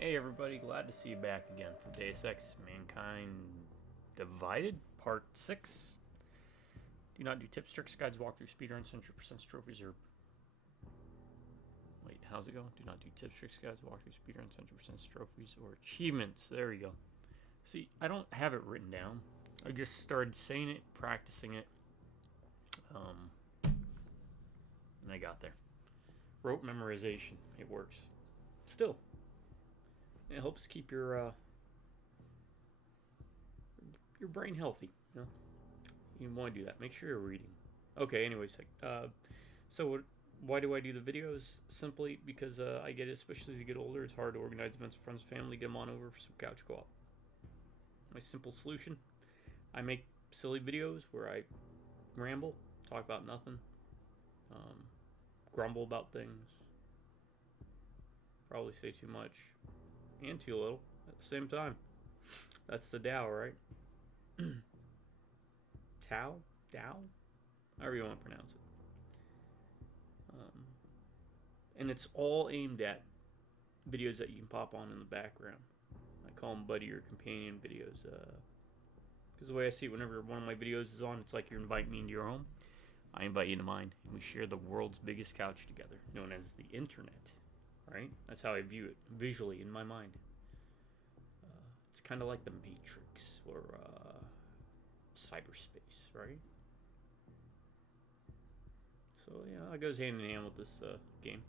Hey everybody, glad to see you back again for Deus Ex Mankind Divided, Part 6. Do not do tips, tricks, guides, walkthroughs, speedruns, 100% trophies, or... Wait, how's it going? Do not do tips, tricks, guides, walkthroughs, speedruns, 100% trophies, or achievements. There we go. See, I don't have it written down. I just started saying it, practicing it, and I got there. Rote memorization. It works. Still. It helps keep your brain healthy. You know, you want to do that. Make sure you're reading. Okay. Anyways, why do I do the videos? Simply because I get it, especially as you get older, it's hard to organize events with friends, family, get them on over for some couch co-op. My simple solution: I make silly videos where I ramble, talk about nothing, grumble about things, probably say too much and too little at the same time. That's the Tao, right? Tao? Tao? However you want to pronounce it. And it's all aimed at videos that you can pop on in the background. I call them buddy or companion videos. Because the way I see it, whenever one of my videos is on, it's like you're inviting me into your home. I invite you into mine, and we share the world's biggest couch together, known as the internet. Right? That's how I view it visually in my mind. It's kind of like the Matrix or cyberspace, right? So yeah, it goes hand in hand with this game.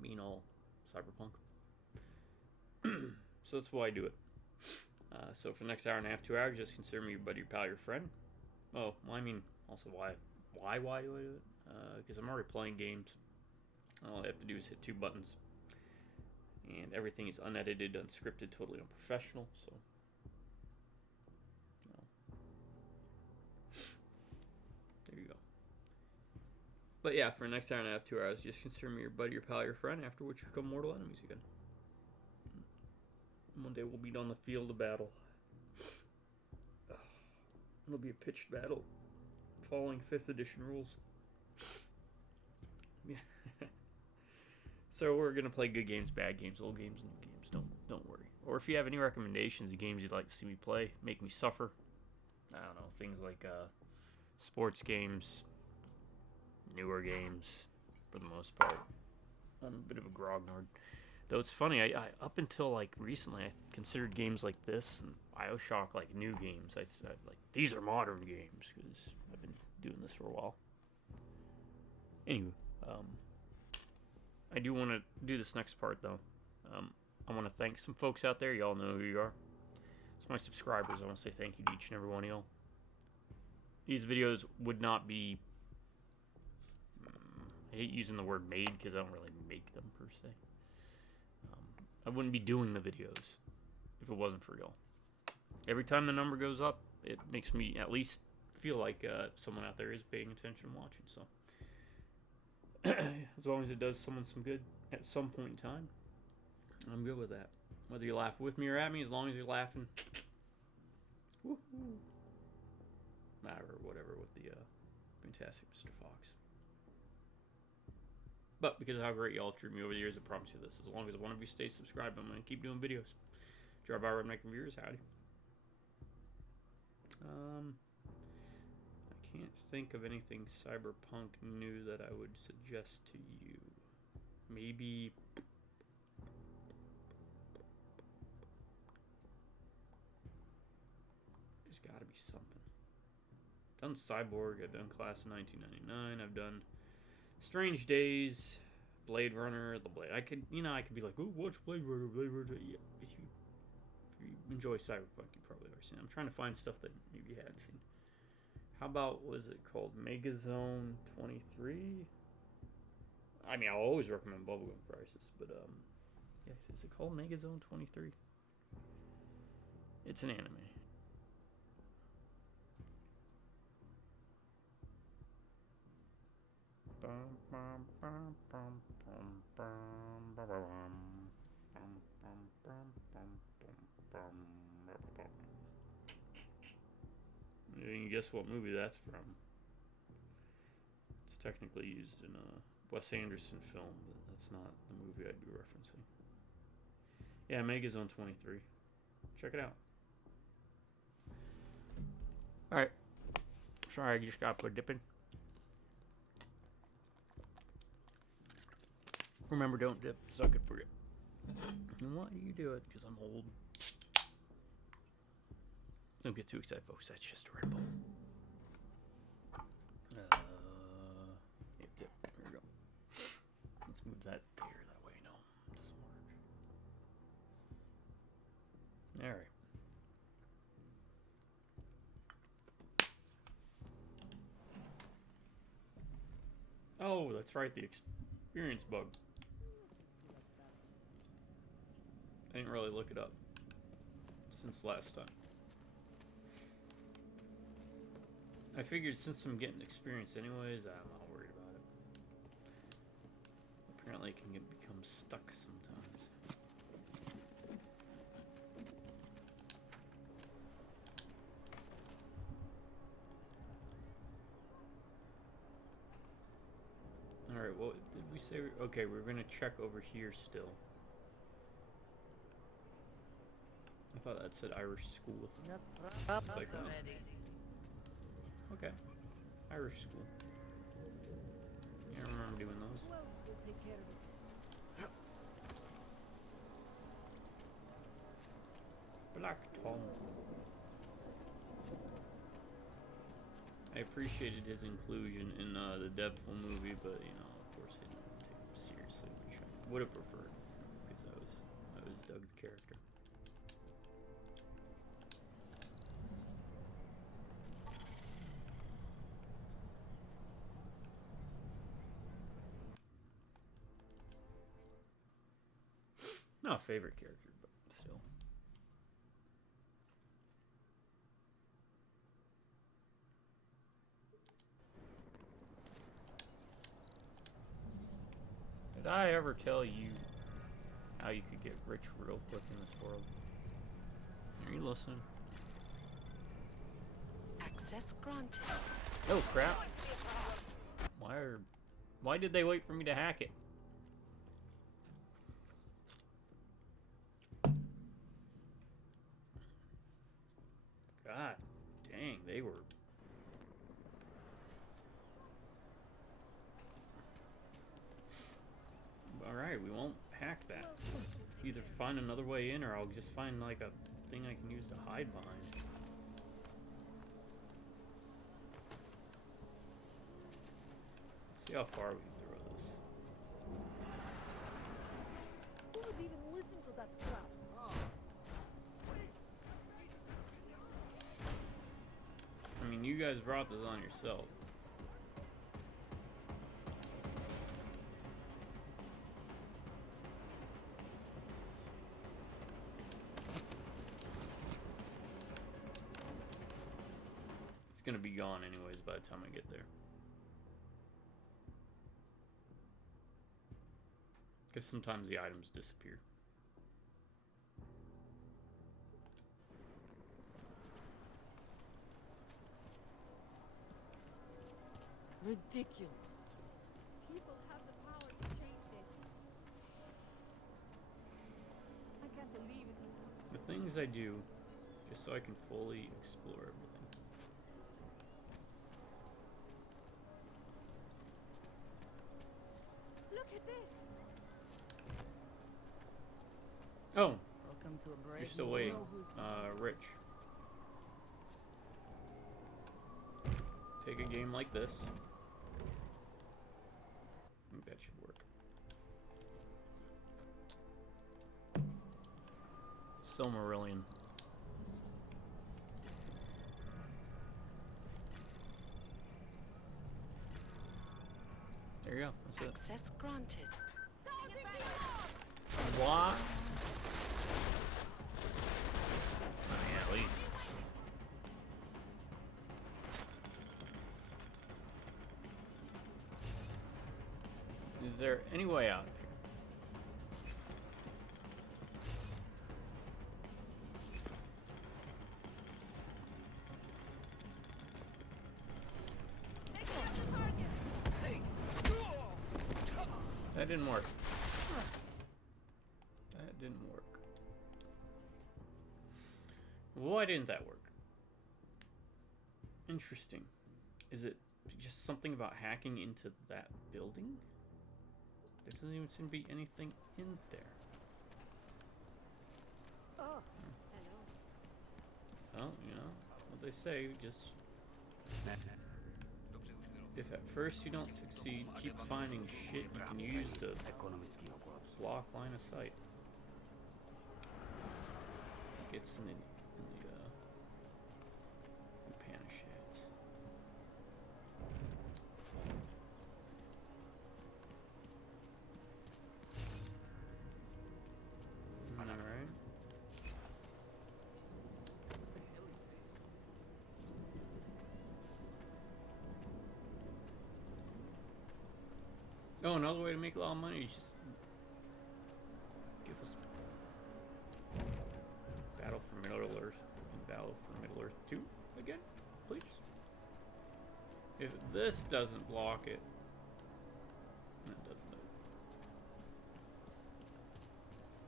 Being all cyberpunk. So that's why I do it. So for the next hour and a half, 2 hours, just consider me your buddy, your pal, your friend. Oh, well, I mean, also why do I do it? Because I'm already playing games. All I have to do is hit 2 buttons. And everything is unedited, unscripted, totally unprofessional. So, there you go. But yeah, for the next hour and a half, 2 hours, just consider me your buddy, your pal, your friend, after which you become mortal enemies again. One day we'll be on the field of battle. It'll be a pitched battle, following 5th edition rules. Yeah. So we're gonna play good games, bad games, old games, new games. Don't worry. Or if you have any recommendations of games you'd like to see me play, make me suffer. I don't know, things like sports games, newer games, for the most part. I'm a bit of a grognard. Though it's funny, I up until like recently, I considered games like this and BioShock like new games. I like these are modern games because I've been doing this for a while. Anyway, I do want to do this next part though. I want to thank some folks out there. Y'all know who you are. It's my subscribers. I want to say thank you to each and every one of y'all. These videos would not be... I hate using the word made because I don't really make them per se. I wouldn't be doing the videos if it wasn't for y'all. Every time the number goes up, it makes me at least feel like someone out there is paying attention and watching. So as long as it does someone some good at some point in time, I'm good with that. Whether you laugh with me or at me, as long as you're laughing, woohoo, or whatever with the fantastic Mr. Fox. But because of how great y'all have treated me over the years, I promise you this: as long as one of you stays subscribed, I'm going to keep doing videos. Drop out, making viewers, howdy. I can't think of anything cyberpunk new that I would suggest to you. Maybe there's got to be something. I've done Cyborg. I've done Class of 1999. I've done Strange Days, Blade Runner, The Blade. I could be like, "Ooh, watch Blade Runner, Blade Runner." Yeah, if you enjoy cyberpunk, you probably already seen it. I'm trying to find stuff that maybe you hadn't seen. How about, was it called Megazone 23? I mean, I'll always recommend Bubblegum Crisis, but yeah, is it called Megazone 23? It's an anime. You can guess what movie that's from. It's technically used in a Wes Anderson film, but that's not the movie I'd be referencing. Yeah, Mega's on 23. Check it out. Alright. Sorry, I just got put dipping. Remember, don't dip. It's not good for you. And why do you do it? Because I'm old. Don't get too excited, folks. That's just a Red Bull. Yep, dip. There we go. Let's move that beer that way. No, it doesn't work. Alright. Oh, that's right, the experience bug. I didn't really look it up since last time. I figured since I'm getting experience anyways, I'm not worried about it. Apparently it can become stuck sometimes. Alright, what did we say? Okay, we're gonna check over here still. I thought that said Irish school. It's like, oh. Okay. Irish school. Yeah, I remember doing those. Black Tom. I appreciated his inclusion in the Deadpool movie, but you know, of course, I didn't take him seriously, which I would have preferred, because I was Doug's character. Not a favorite character, but still. Did I ever tell you how you could get rich real quick in this world? Are you listening? Access granted. Oh crap! Why did they wait for me to hack it? God dang, they were. Alright, we won't hack that. Either find another way in, or I'll just find like a thing I can use to hide behind. See how far we can throw this. Who would even listen to that crap? I mean, you guys brought this on yourself. It's gonna be gone anyways by the time I get there. Because sometimes the items disappear. Ridiculous. People have the power to change this. I can't believe it has happened. The things I do, just so I can fully explore everything. Look at this. Oh, Welcome to a brave you're still new waiting. world. Rich. Take a game like this. I think that should work. Silmarillion. There you go. That's it. Access granted. What? Oh, yeah, at least. Is there any way out of here? That didn't work. That didn't work. Why didn't that work? Interesting. Is it just something about hacking into that building? There doesn't even seem to be anything in there. Oh, Well, you know what they say, just... If at first you don't succeed, keep finding shit you can use to block line of sight. I think it's in the Upanishads. Alright. Oh, another way to make a lot of money is just give us Battle for Middle Earth and Battle for Middle Earth 2 again, please. If this doesn't block it, it doesn't.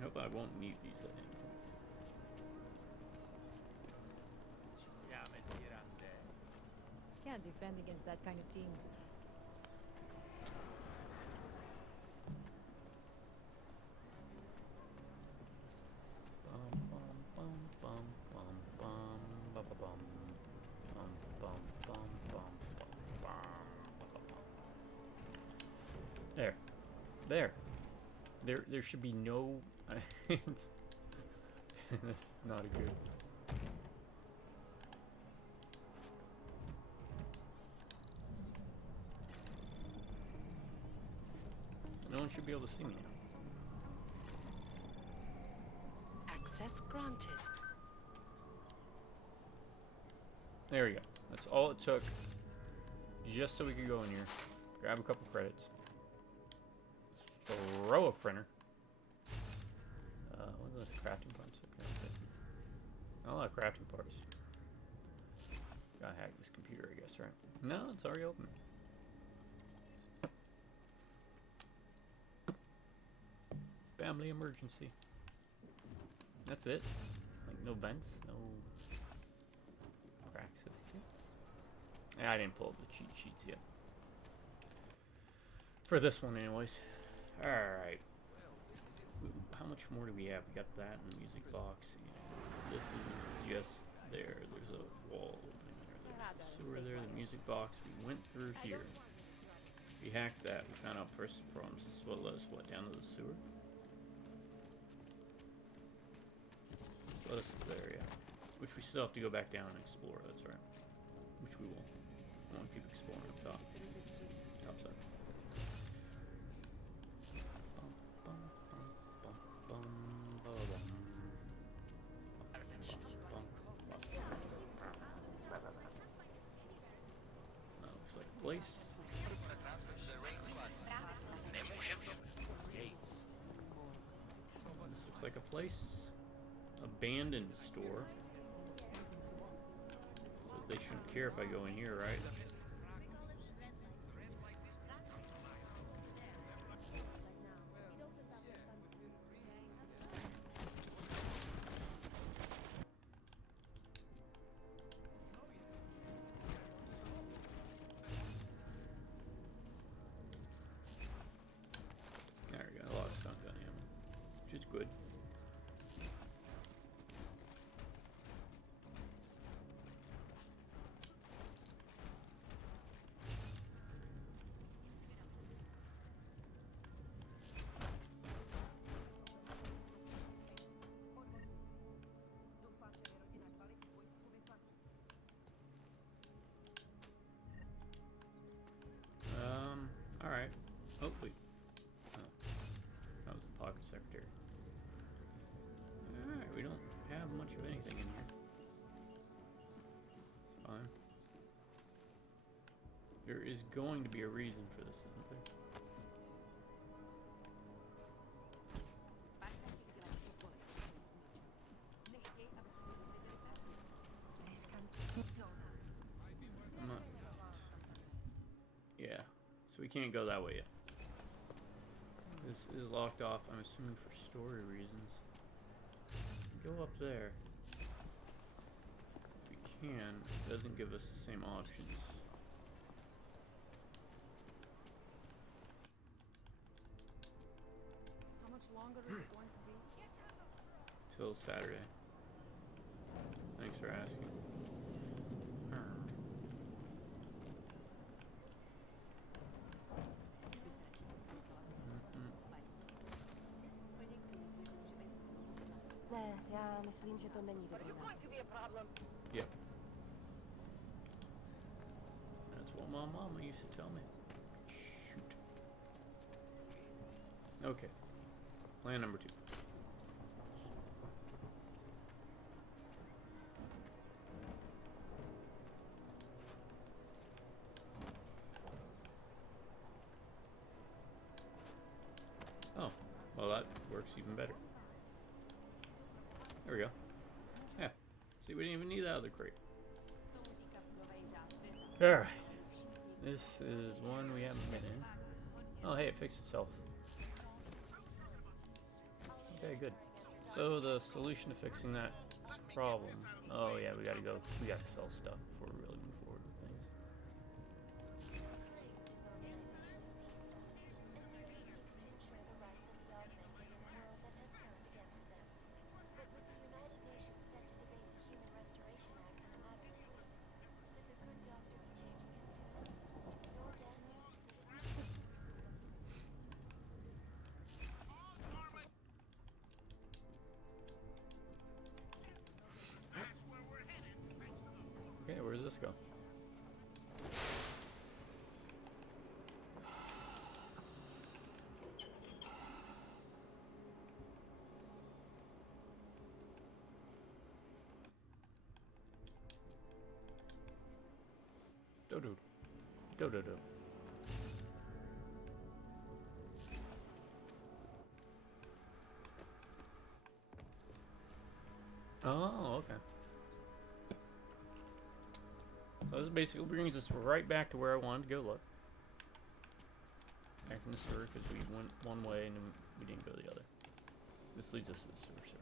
I hope I won't need these at any point. can't defend against that kind of thing. There should be no. This is not a good. No one should be able to see me now. Access granted. There we go. That's all it took. Just so we could go in here, grab a couple credits, throw a printer. What are those crafting parts? Okay. A lot of crafting parts. Gotta hack this computer, I guess, right? No, it's already open. Family emergency. That's it. Like no vents, no cracks. Yeah, I didn't pull up the cheat sheets yet. For this one, anyways. Alright. How much more do we have? We got that in the music box. This is just there. There's a wall opening there. There's a sewer there. The music box. We went through here. We hacked that. We found out first problems. This is what led us, down to the sewer? This led us to there, yeah. Which we still have to go back down and explore. That's right. Which we will. I want to keep exploring up top. Top side. Looks like a place. This looks like a place. Abandoned store. So they shouldn't care if I go in here, right? There we go, a lot of stun gun ammo, which is good. Alright. Oh, wait. Oh. That was the pocket secretary. Alright, we don't have much of anything in here. It's fine. There is going to be a reason for this, isn't there? I'm not... Yeah. So we can't go that way yet. This is locked off, I'm assuming for story reasons. Go up there. can, it doesn't give us the same options. How much longer is it going to be? Till Saturday. Thanks for asking. Ne, já myslím, že to není dobrý nápad. Yep. That's what my mama used to tell me. Shoot. Okay. Plan number 2. Oh, well that works even better. There we go. Yeah. See, we didn't even need that other crate. Alright. This is one we haven't been in. Oh, hey, it fixed itself. Okay, good. So the solution to fixing that problem... Oh, yeah, we gotta sell stuff before we really move forward with things. Okay, where does this go? Do-do. Do-do-do. Oh, okay. So this basically brings us right back to where I wanted to go, look. Back in the sewer, because we went one way and then we didn't go the other. This leads us to the sewer, sir.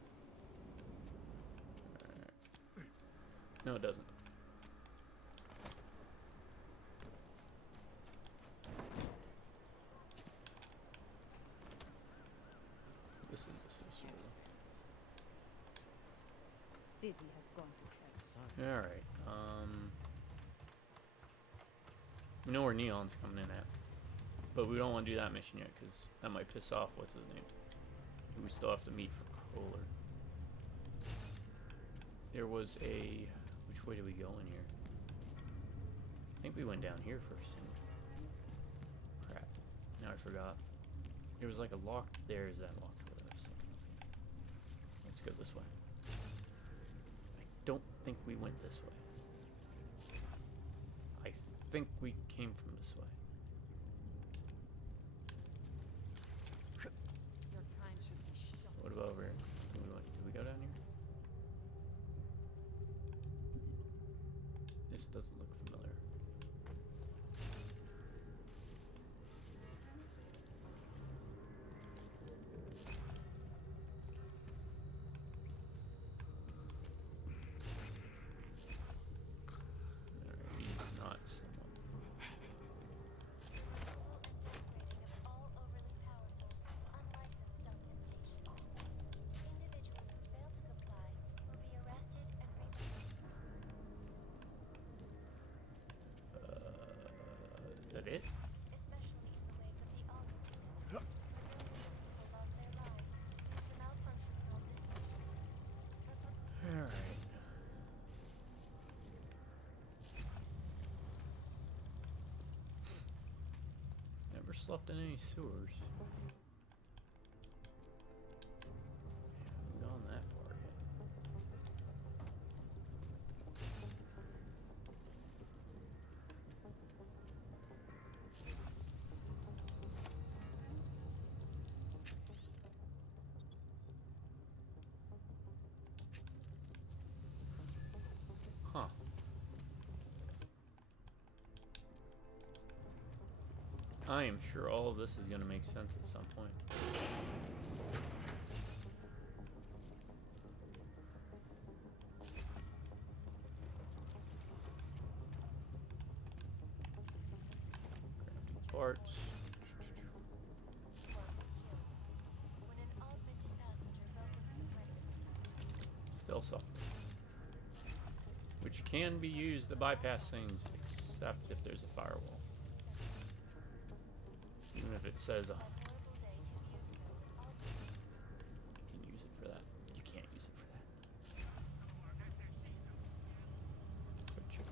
Alright. No, it doesn't. This leads us to the sewer. City has gone to hell. Alright, we know where Neon's coming in at. But we don't want to do that mission yet, because that might piss off what's his name. We still have to meet for Kohler. There was a... Which way did we go in here? I think we went down here first. Crap. Now I forgot. There was like a lock... There is that locked door. Let's go this way. I don't think we went this way. I think we came from this way. Your kind should be shot. What about over here? Did we go down here? This doesn't look familiar. Alright, he's not someone. All overly powerful, unlicensed organizations. Individuals who fail to comply will be arrested and removed. Is that it? Especially in the wake of the Alma incident, where millions of people lost their lives due to malfunctioning organizations. Alright. Never slept in any sewers. Haven't gone that far yet. Huh. I am sure all of this is going to make sense at some point. parts. When an augmented passenger broke into the frame. Still software. Which can be used to bypass things, except if there's a firewall. Even if it says A horrible day 2 years ago when all you can use it for that. You can't use it for that. Quick check.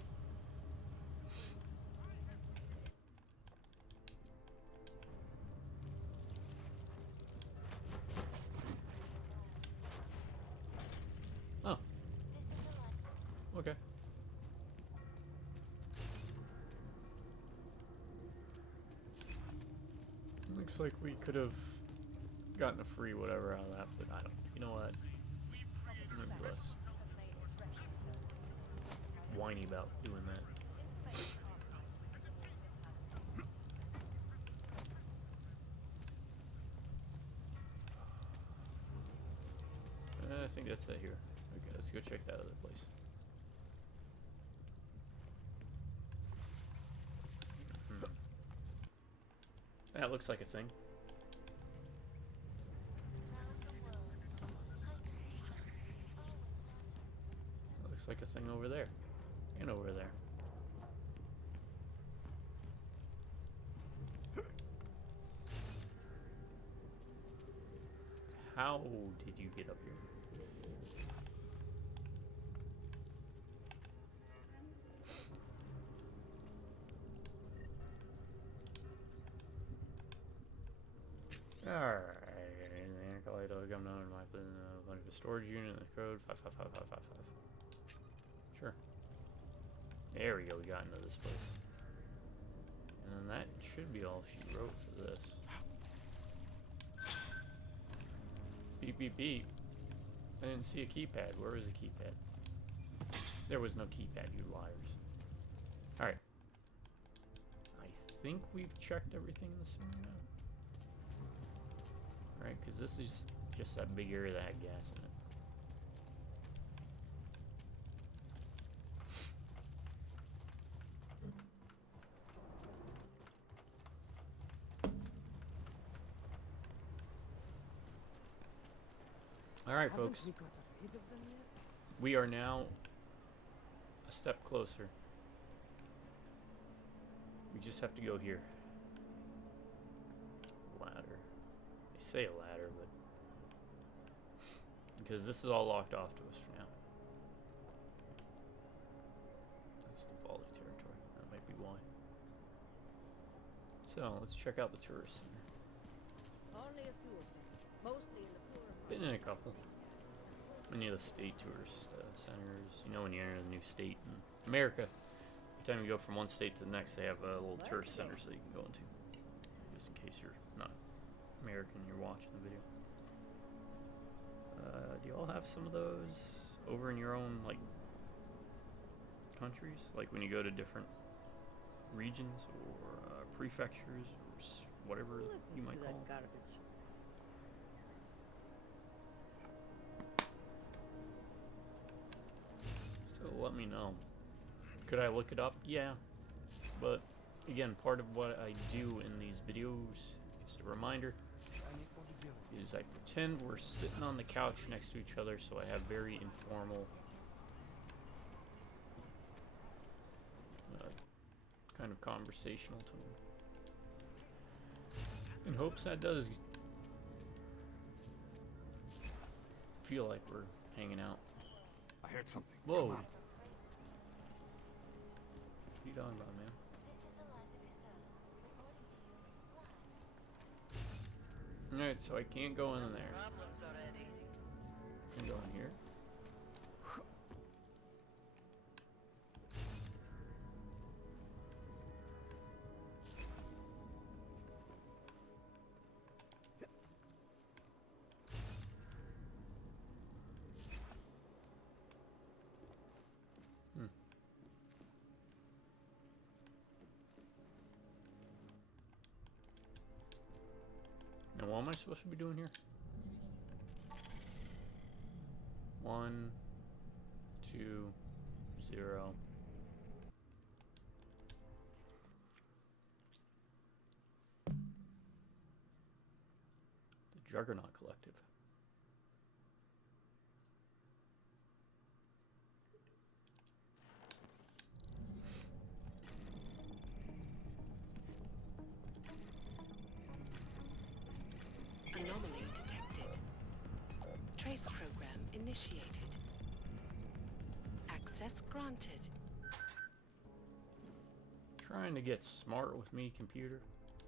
Oh, this is a life. okay. Looks like we could have gotten a free whatever out of that, but I don't. You know what? I'm gonna be less whiny about doing that. I think that's it here. Okay, let's go check that other place. That looks like a thing. That looks like a thing over there. And over there. How did you get up here? Alright, come down my bunch of storage unit in the code 555555. Sure. There we go, we got into this place. And then that should be all she wrote for this. Beep beep beep. I didn't see a keypad. Where was the keypad? There was no keypad, you liars. Alright. I think we've checked everything in the sewer now. Right, because this is just that big area that had gas in it. Alright, folks. Haven't we got rid of them yet? We are now a step closer. We just have to go here. Ladder. They say a ladder, but because this is all locked off to us for now. That's the Volley territory. That might be why. So let's check out the tourist center. Only a few of them, mostly in the poorer parts. Been in a couple. Many of the state tourist centers. You know, when you enter a new state in America, every time you go from one state to the next, they have little tourist centers that you can go into. Just in case you're not American, you're watching the video. Do you all have some of those over in your own like countries? Like when you go to different regions or prefectures or whatever you might call them. Garbage. So let me know. Could I look it up? Yeah. But again, part of what I do in these videos, just a reminder, is I pretend we're sitting on the couch next to each other, so I have very informal kind of conversational tone. In hopes that does feel like we're hanging out. I heard something. Whoa. Come What on. are you talking about, man? Alright, so I can't go in there. Problems already. I can go in here. Now, what am I supposed to be doing here? 1, 2, 0. Juggernaut Collective. Anomaly detected. Trace program initiated. Access granted. Trying to get smart with me, computer.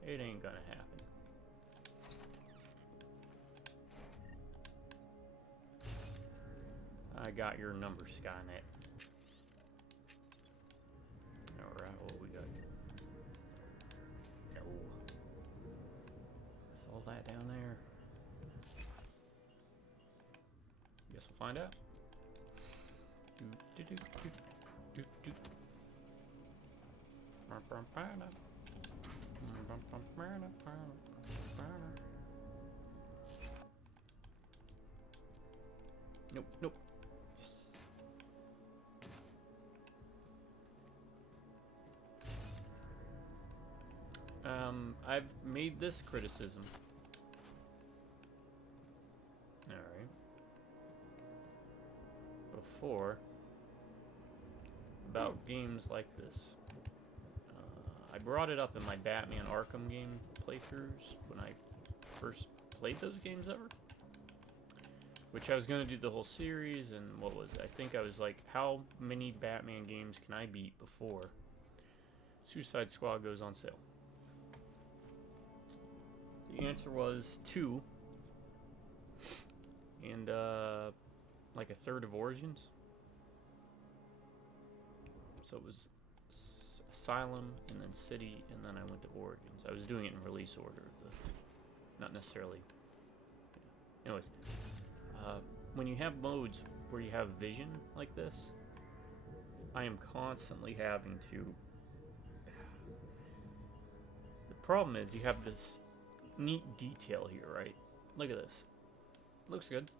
It ain't gonna happen. I got your number, Skynet. Alright, what we got? Oh. Is all that down there? Guess we'll find out. Do, do, do, do, do, do. Nope, nope. Yes. I've made this criticism. Alright. Before. About games like this. I brought it up in my Batman Arkham game playthroughs when I first played those games ever. Which I was going to do the whole series, and what was it? I think I was like, how many Batman games can I beat before Suicide Squad goes on sale? The answer was 2. And, like a third of Origins. So it was Asylum, and then City, and then I went to Origins. I was doing it in release order, not necessarily. Yeah. Anyways, when you have modes where you have vision like this, I am constantly having to. The problem is you have this neat detail here, right? Look at this. Looks good.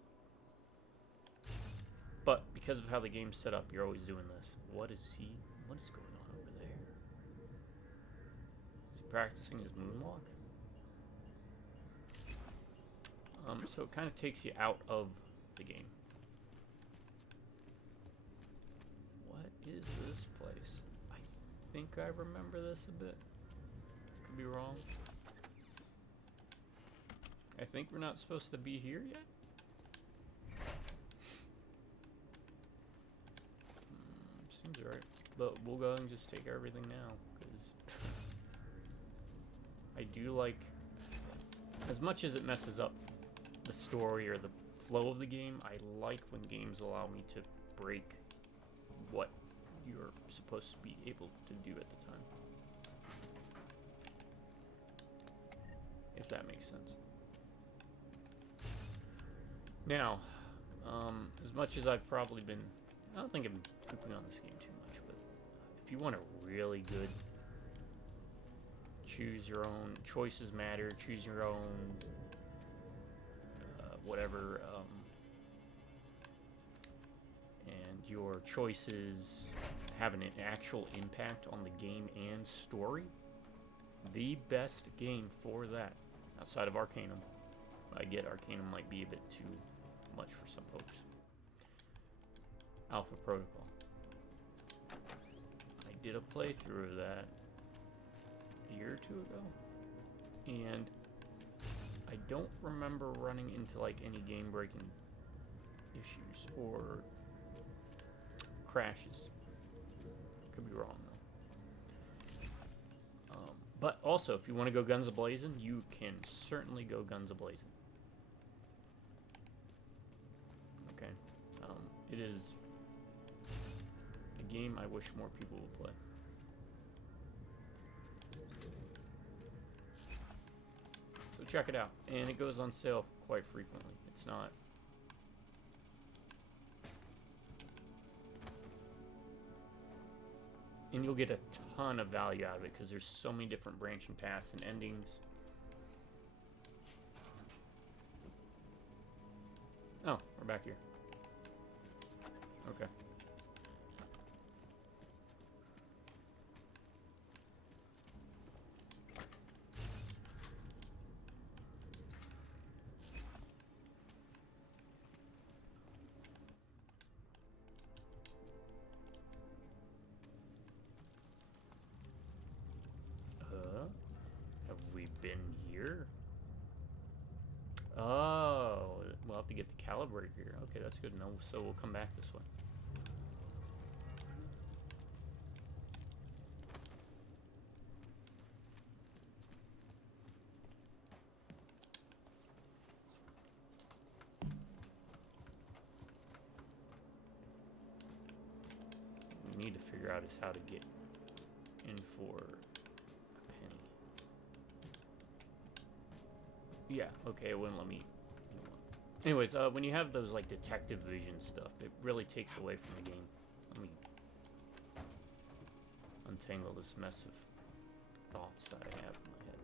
But because of how the game's set up, you're always doing this. What is he? What is going on over there? Is he practicing his moonwalk? So it kind of takes you out of the game. What is this place? I think I remember this a bit. Could be wrong. I think we're not supposed to be here yet. Seems right. But we'll go and just take everything now, because I do like, as much as it messes up the story or the flow of the game, I like when games allow me to break what you're supposed to be able to do at the time. If that makes sense. Now, as much as I've probably been, I don't think I've been pooping on this game too much, but if you want a really good choose your own, choices matter, choose your own, whatever, and your choices have an actual impact on the game and story, the best game for that, outside of Arcanum. I get Arcanum might be a bit too much for some folks. Alpha Protocol. I did a playthrough of that a year or two ago, and I don't remember running into like any game-breaking issues or crashes. Could be wrong though. But also, if you want to go guns a-blazing, you can certainly go guns a-blazing. Okay. It is a game I wish more people would play. So check it out. And it goes on sale quite frequently. It's not... And you'll get a ton of value out of it because there's so many different branching paths and endings. Oh, we're back here. Okay. to get the calibrator here. Okay, that's good to know. So we'll come back this way. We need to figure out is how to get in for a penny. Yeah, okay, it wouldn't let me. Anyways, when you have those like detective vision stuff, it really takes away from the game. Let me untangle this mess of thoughts that I have in my head.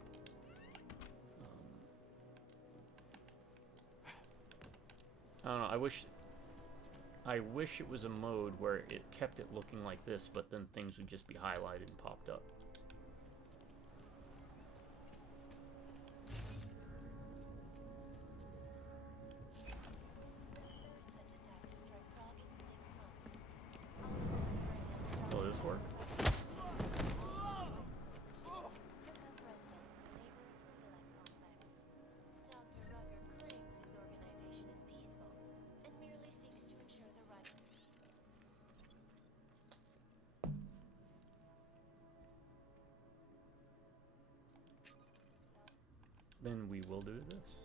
I don't know. I wish it was a mode where it kept it looking like this, but then things would just be highlighted and popped up. Will this work? Then we will do this.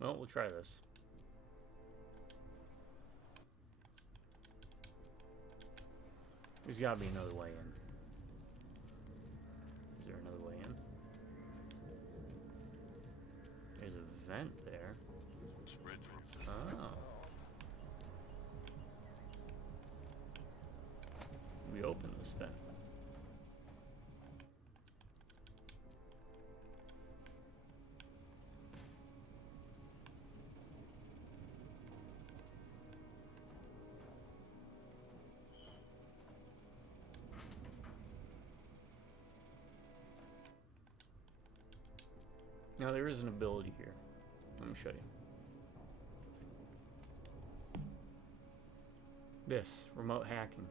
Well, we'll try this. There's gotta be another way in. Is there another way in? There's a vent there. Oh. We open this vent. Now there is an ability here. Let me show you. This, remote hacking.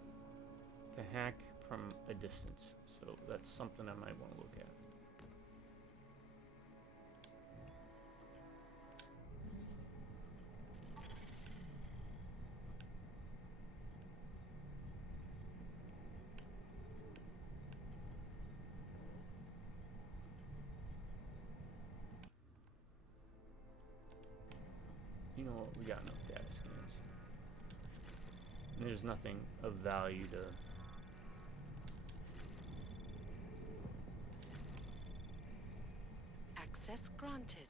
To hack from a distance. So that's something I might want to look at. You know what? We got enough data scans. And there's nothing of value to. Access granted.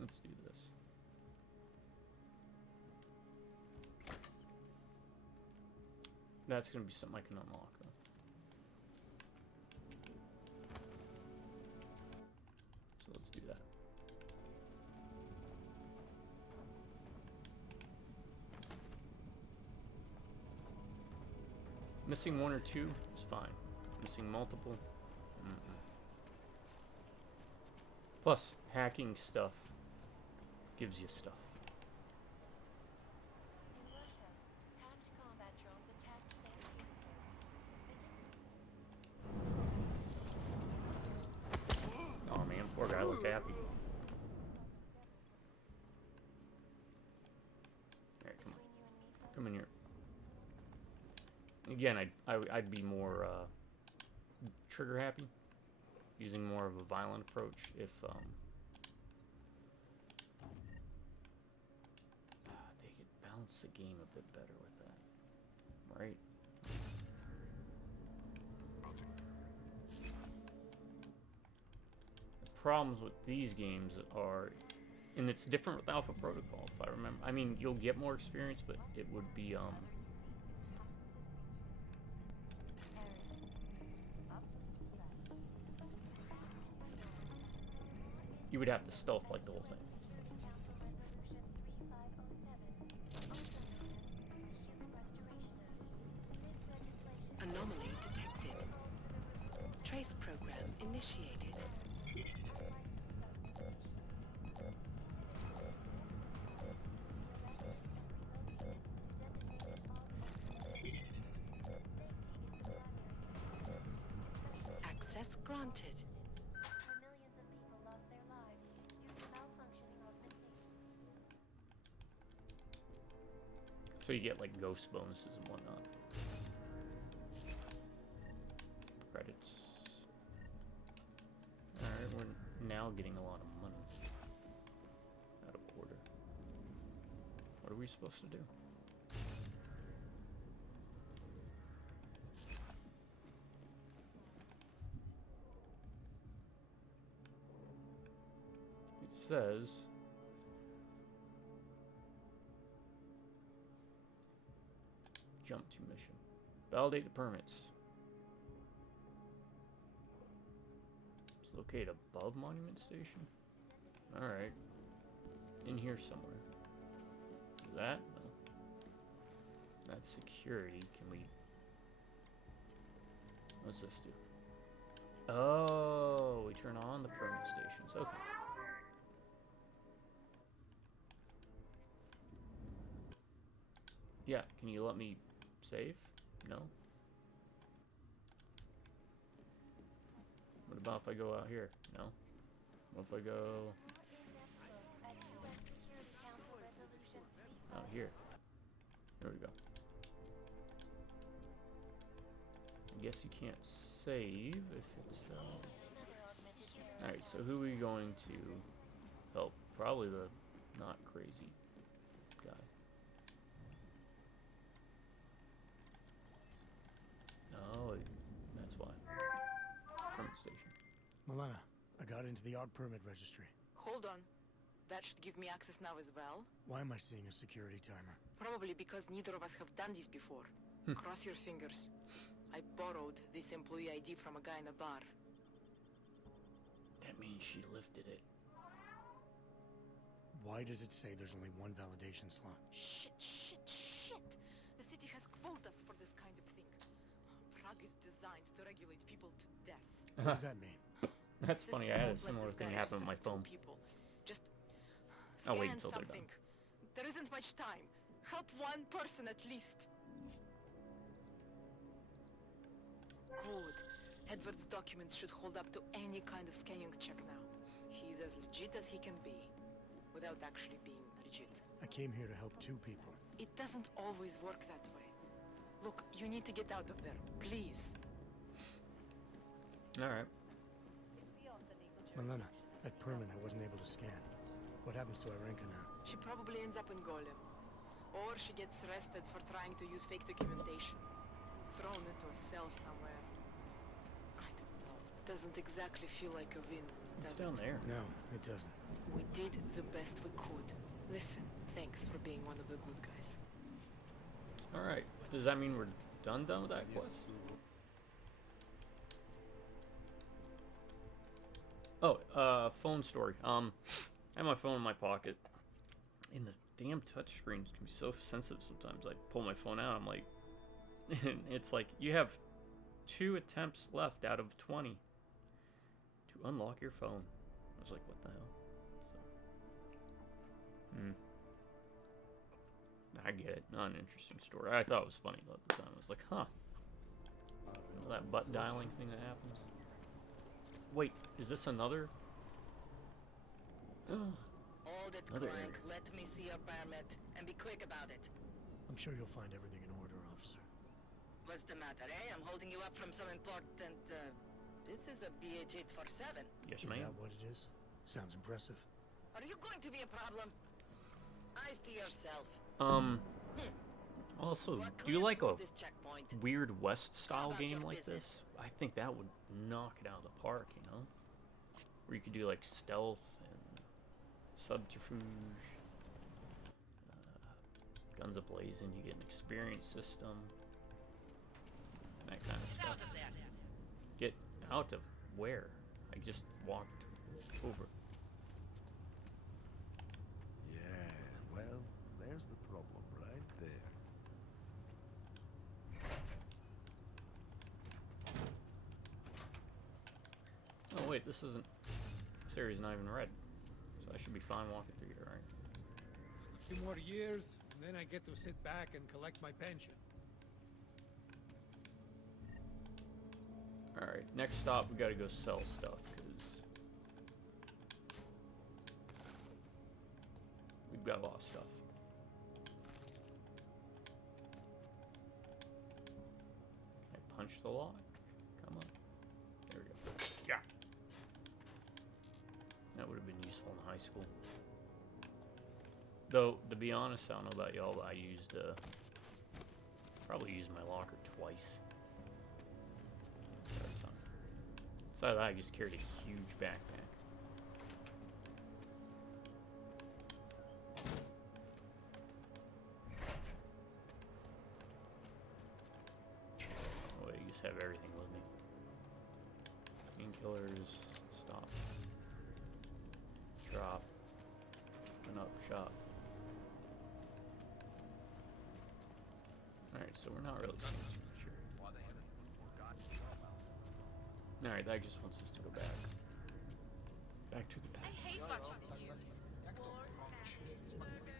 Let's do this. That's going to be something I can unlock, though. So let's do that. Missing one or two is fine. Missing multiple? Plus, hacking stuff gives you stuff. Oh man, poor guy looked happy. Alright, come on. Come in here. Again, I'd be more trigger happy, using more of a violent approach if they could balance the game a bit better with that, right? The problems with these games are, and it's different with Alpha Protocol, if I remember. I mean, you'll get more experience, but it would be you would have to stealth like the whole thing. Anomaly detected. Trace program initiated. Access granted. Where millions of people lost their lives due to malfunctioning of the tape. So you get like ghost bonuses and whatnot. Credits. Alright, we're now getting a lot of money. Out of order. What are we supposed to do? It says jump to mission. Validate the permits. It's located above Monument Station. Alright. In here somewhere. Is that? No. That's security. Can we... What's this do? Oh, we turn on the permit stations. Okay. Yeah, can you let me save? No? What about if I go out here? No? What if I go out here? There we go. I guess you can't save if it's... Alright, so who are we going to help? Probably the not crazy guy. Oh, that's why. Permit station. Milena, I got into the art permit registry. Hold on. That should give me access now as well. Why am I seeing a security timer? Probably because neither of us have done this before. Cross your fingers. I borrowed this employee ID from a guy in a bar. That means she lifted it. Why does it say there's only one validation slot? Shit. The city has quotas for this kind of thing. Prague is designed to regulate people to death. What does that mean? That's System funny. I had a won't let similar this thing guy happen with my register phone. two people. Just I'll wait scan until they're done. something. There isn't much time. Help one person at least. Good. Edward's documents should hold up to any kind of scanning check now. He's as legit as he can be, without actually being legit. I came here to help two people. It doesn't always work that way. Look, you need to get out of there, please. Alright. Milena, at permit I wasn't able to scan. What happens to Irenka now? She probably ends up in Golem. Or she gets arrested for trying to use fake documentation. Thrown into a cell somewhere. I don't know. Doesn't exactly feel like a win, It's does down it? there. No, it doesn't. We did the best we could. Listen, thanks for being one of the good guys. Alright. Does that mean we're done with that quest? Oh, phone story. I have my phone in my pocket. And the damn touchscreen can be so sensitive sometimes. I pull my phone out, I'm like... and it's like, you have 2 attempts left out of 20 to unlock your phone. I was like, what the hell? So... I get it. Not an interesting story. I thought it was funny though at the time. I was like, huh. You know that butt dialing thing that happens? Wait, is this another? Hold it, Another Clank. area. Let me see your permit, and be quick about it. I'm sure you'll find everything in order, officer. Was matter, eh? I'm holding you up from some important, this is a BH-847. Yes, Is ma'am. that what it is? Sounds impressive. Are you going to be a problem? Eyes to yourself. Also, We're do you clear like a through this checkpoint. Weird West style about game your like business? this? I think that would knock it out of the park, you know? Where you could do like stealth and subterfuge, guns a-blazing, you get an experience system, that kind of stuff. Out of there. Get out of where? I just walked over. Yeah, well, there's the problem right there. Oh wait, this isn't... This area's not even red. So I should be fine walking through here, right? A few more years, and then I get to sit back and collect my pension. Alright, next stop we gotta go sell stuff, because... we've got a lot of stuff. Can I punch the lock? Come on. There we go. Yeah! That would have been useful in high school. Though, to be honest, I don't know about y'all, but I used, probably used my locker twice. So that I just carried a huge backpack. Oh, wait, you just have everything with me. Painkillers, stop. Drop. Open up shop. Alright, so we're not really seeing too much here. Alright, that just wants us to go back. Back to the past. I hate watching the news. Wars, famines, murder.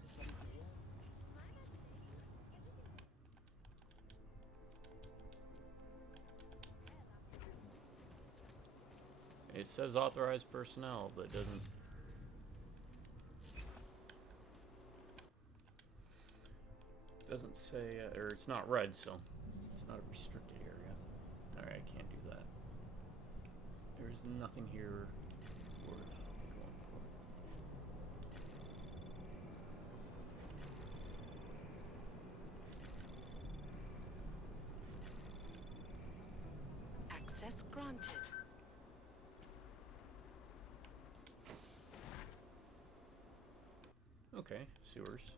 It says authorized personnel, but it doesn't. Doesn't say, or it's not red, so it's not a restricted area. Alright, I can't do that. There's nothing here worth going for. Access granted. Okay, sewers.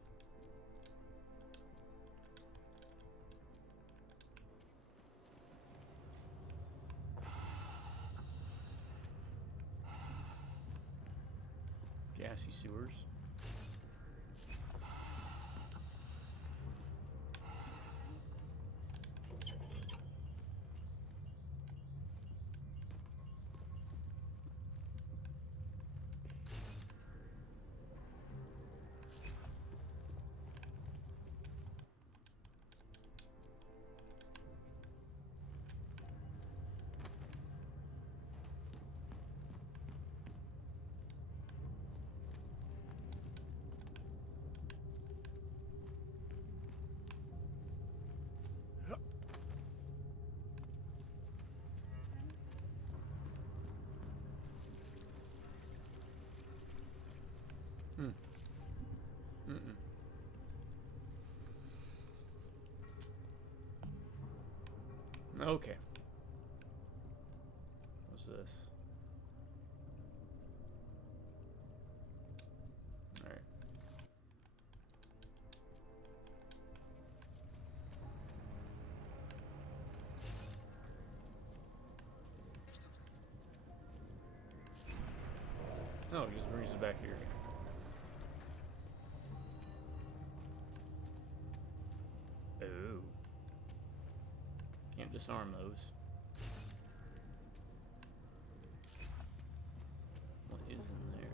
Gassy sewers. Okay. What's this? Alright. Oh, it just brings us back here. Oh. Can't disarm those. What is in there?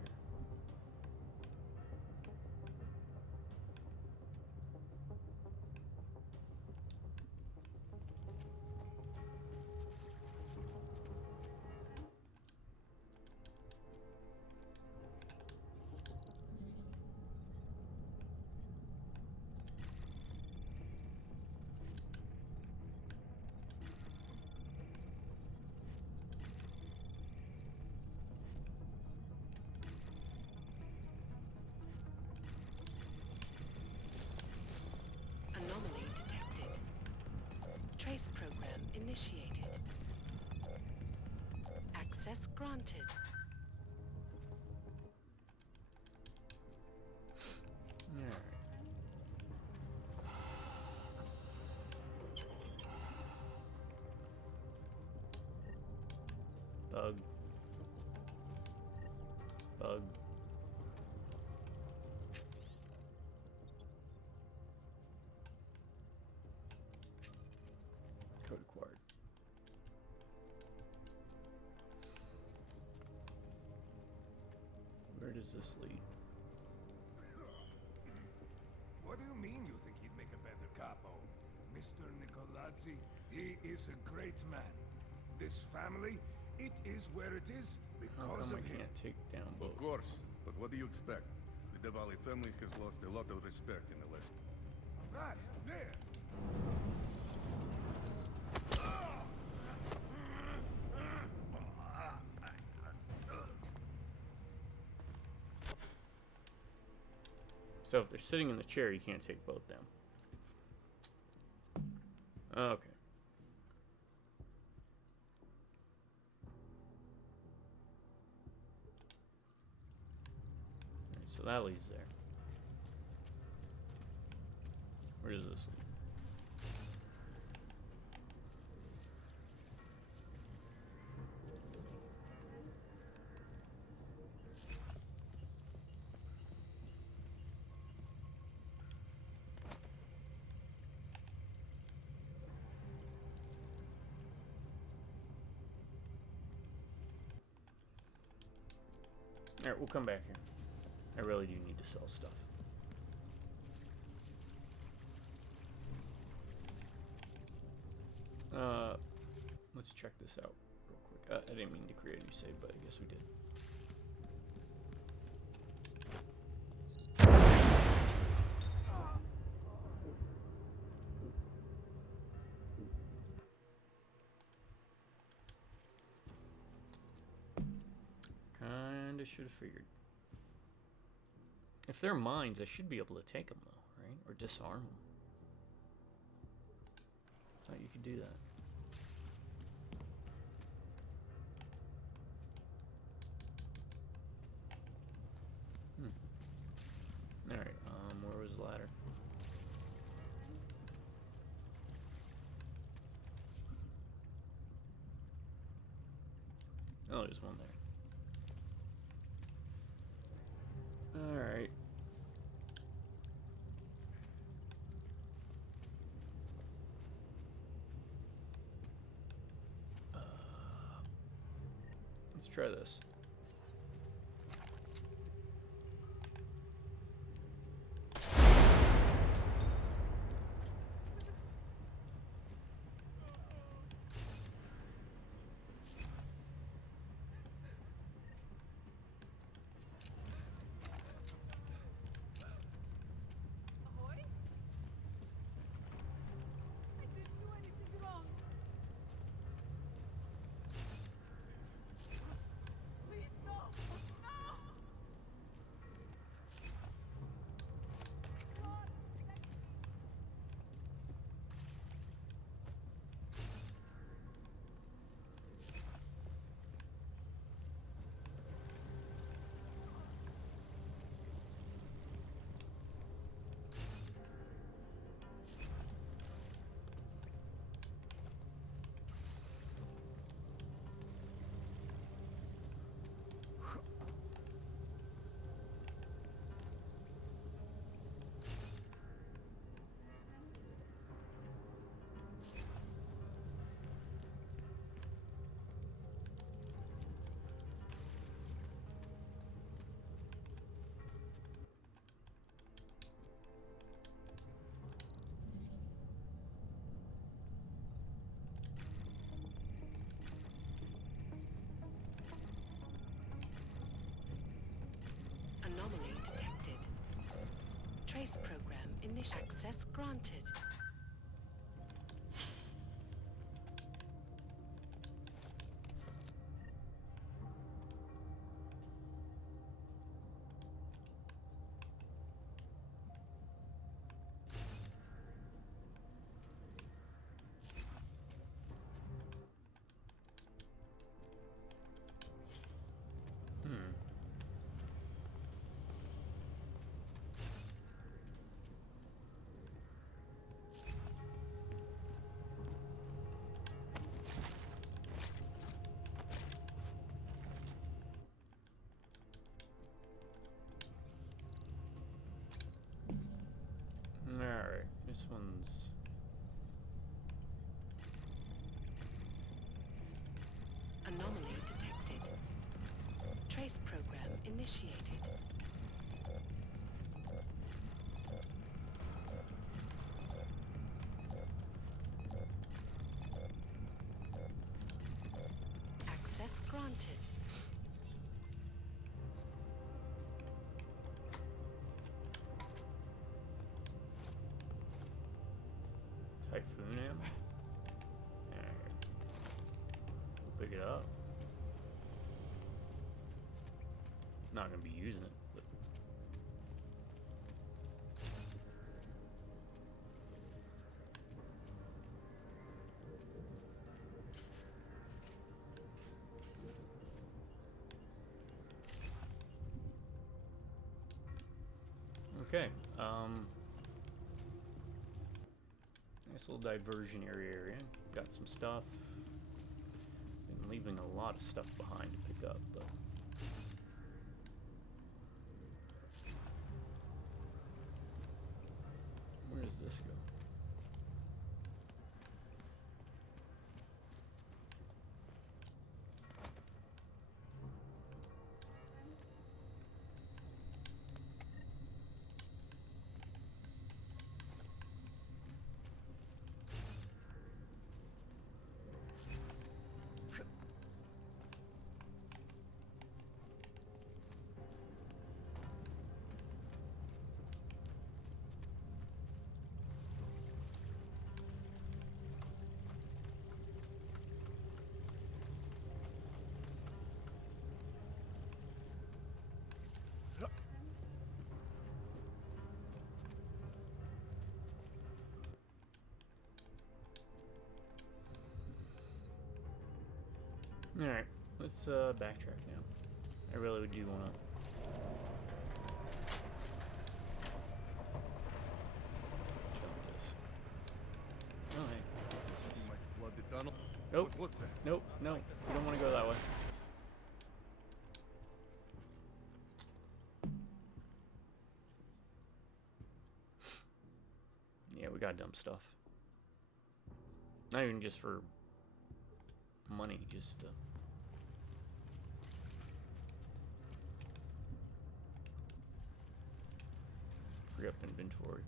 initiated. Access granted. Alright. Bug. Bug. Code acquired. Where does this lead? What do you mean you think he'd make a better capo? Mr. Nicolazzi, he is a great man. This family, it is where it is How because come of I him. can't take down both? Of course, but what do you expect? The Diwali family has lost a lot of respect in the West. Right, there. So if they're sitting in the chair, you can't take both down. Okay. Alright, so that leads there. Where does this lead? Alright, we'll come back here. I really do need to sell stuff. Let's check this out real quick. I didn't mean to create a new save, but I guess we did. Kinda should have figured. If they're mines, I should be able to take them though, right? Or disarm them. Thought you could do that. Alright, where was the ladder? Oh, there's one there. Alright. Let's try this. Ahoy? I didn't do anything wrong. Please, no! No! God, protect me. Anomaly detected. Trace program initial. Access granted. This one's... Anomaly detected. Trace program initiated. Access granted. Typhoon ammo? Alright. We'll pick it up. Not gonna be using it, but... Okay, nice little diversionary area. Got some stuff. Been leaving a lot of stuff behind to pick up, but... Where does this go? Alright, let's backtrack now. I really do want to... Oh, hey. You might flood the tunnel. Nope. What's that? Nope, no. You don't want to go that way. Yeah, we got dumb stuff. Not even just for money, just free up inventory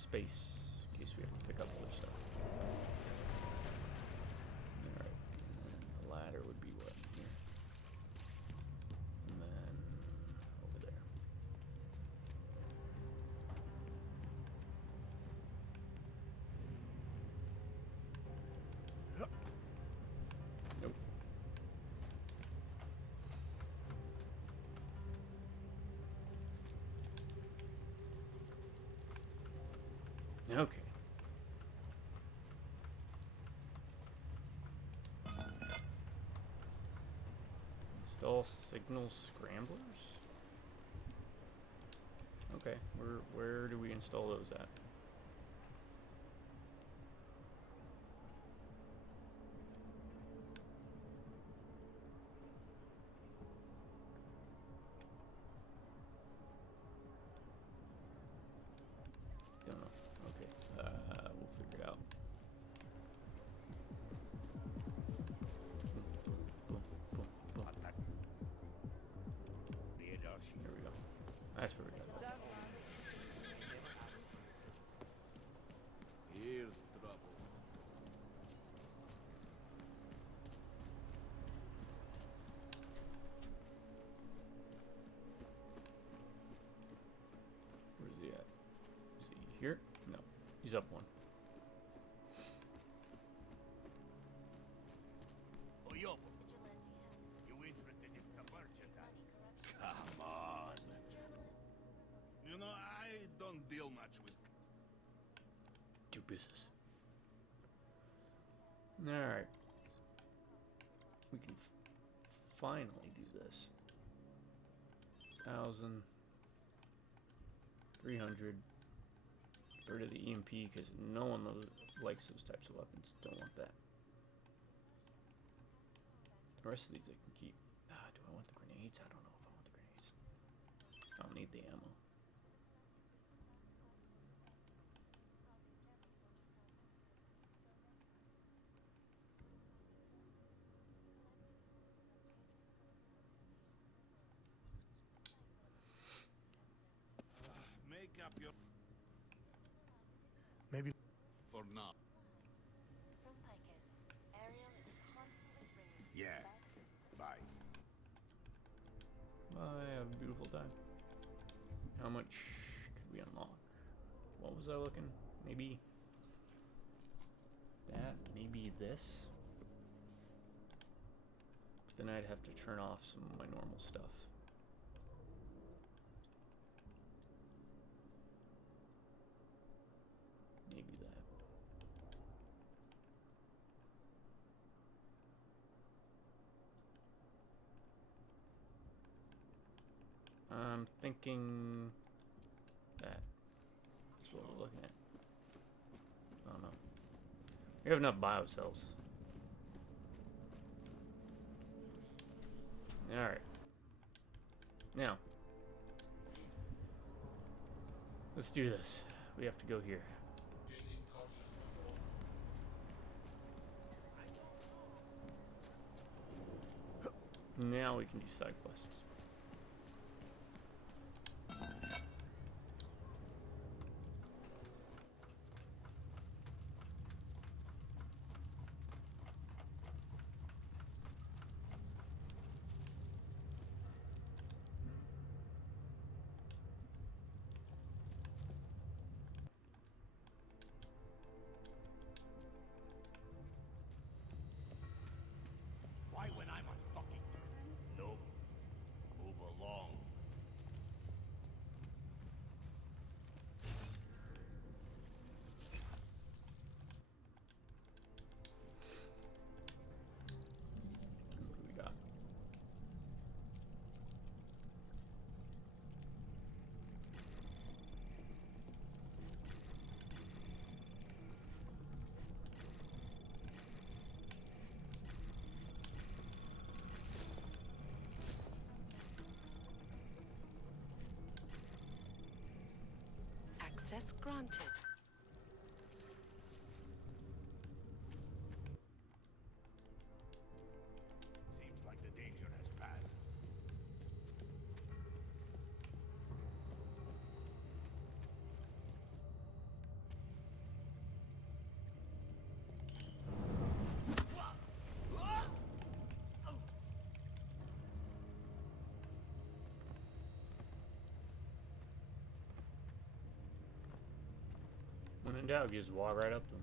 space in case we have to pick up other stuff. Alright, and the ladder would be what? Here. And then over there. Nope. Okay. Install signal scramblers? Okay, where do we install those at? Don't know. Okay, we'll figure it out. Boom, boom, boom, boom. There we go. That's where we go. Here's trouble. Where's he at? Is he here? No. He's up one. You interested in some merchandise? Come on. You know, I don't deal much with... Do business. Alright. We can finally do this. 1,000. 300. Get rid of the EMP because no one likes those types of weapons. Don't want that. The rest of these I can keep. Do I want the grenades? I don't know if I want the grenades. I don't need the ammo. up your... Maybe. For now. From Picus, Ariel is constantly bringing Yeah. Bye. I have a beautiful time. How much could we unlock? What was I looking? Maybe that? Maybe this? But then I'd have to turn off some of my normal stuff. Maybe that. I'm thinking that. That's what we're looking at. I don't know. We have enough biocells. Alright. Now. Let's do this. We have to go here. Now we can do side quests. Why when I'm on fucking... Nope. Move along. What do we got? Access granted. Seems like the danger has passed. When in doubt, you just walk right up to them.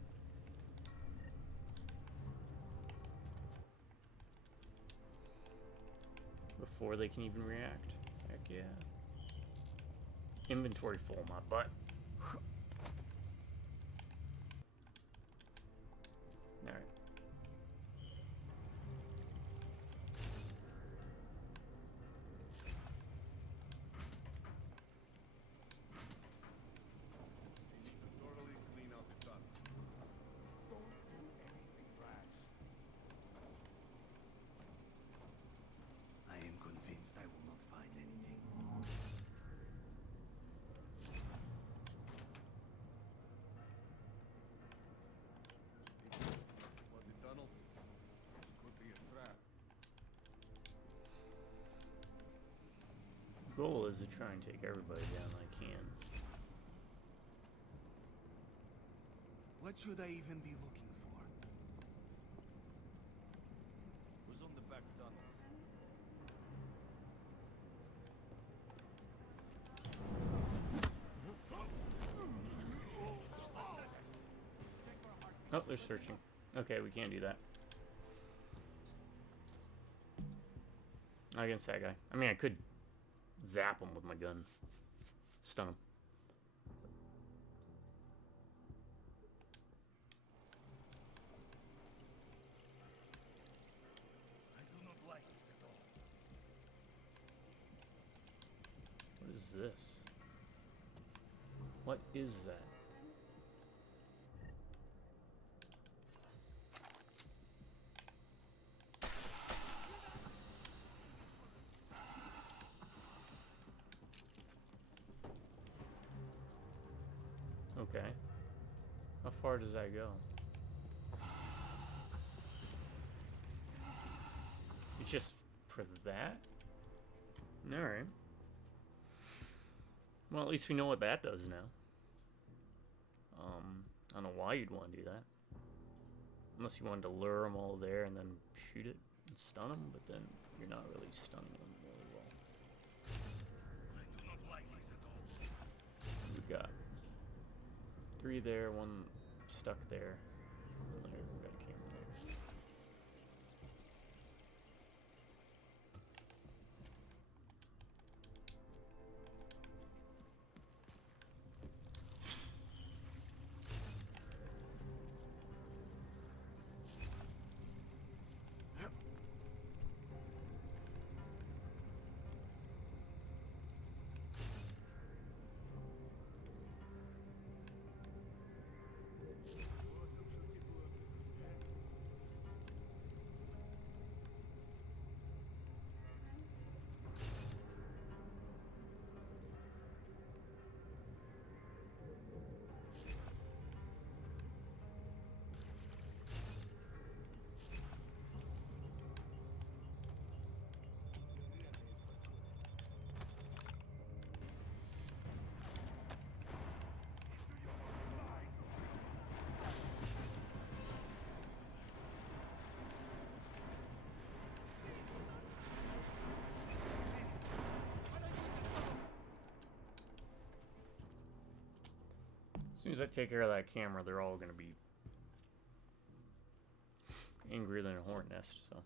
Before they can even react. Heck yeah. Inventory full, my butt. Alright. Thoroughly clean out the tunnel. Don't do anything rash. I am convinced I will not find anything. What the tunnel? Could be a trap. Goal is to try and take everybody down I can. What should I even be looking for? Who's on the back tunnels? Oh, they're searching. Okay, we can't do that. Not against that guy. I mean, I could zap him with my gun. Stun him. I do not like it at all. What is this? What is that? Okay. How far does that go? It's just for that? Alright. Well, at least we know what that does now. I don't know why you'd want to do that. Unless you wanted to lure them all there and then shoot it and stun them, but then you're not really stunning them really well. I do not like this at all. We've got 3 there, 1 stuck there. And there, we've got a camera there. As soon as I take care of that camera, they're all going to be angrier than a hornet nest, so.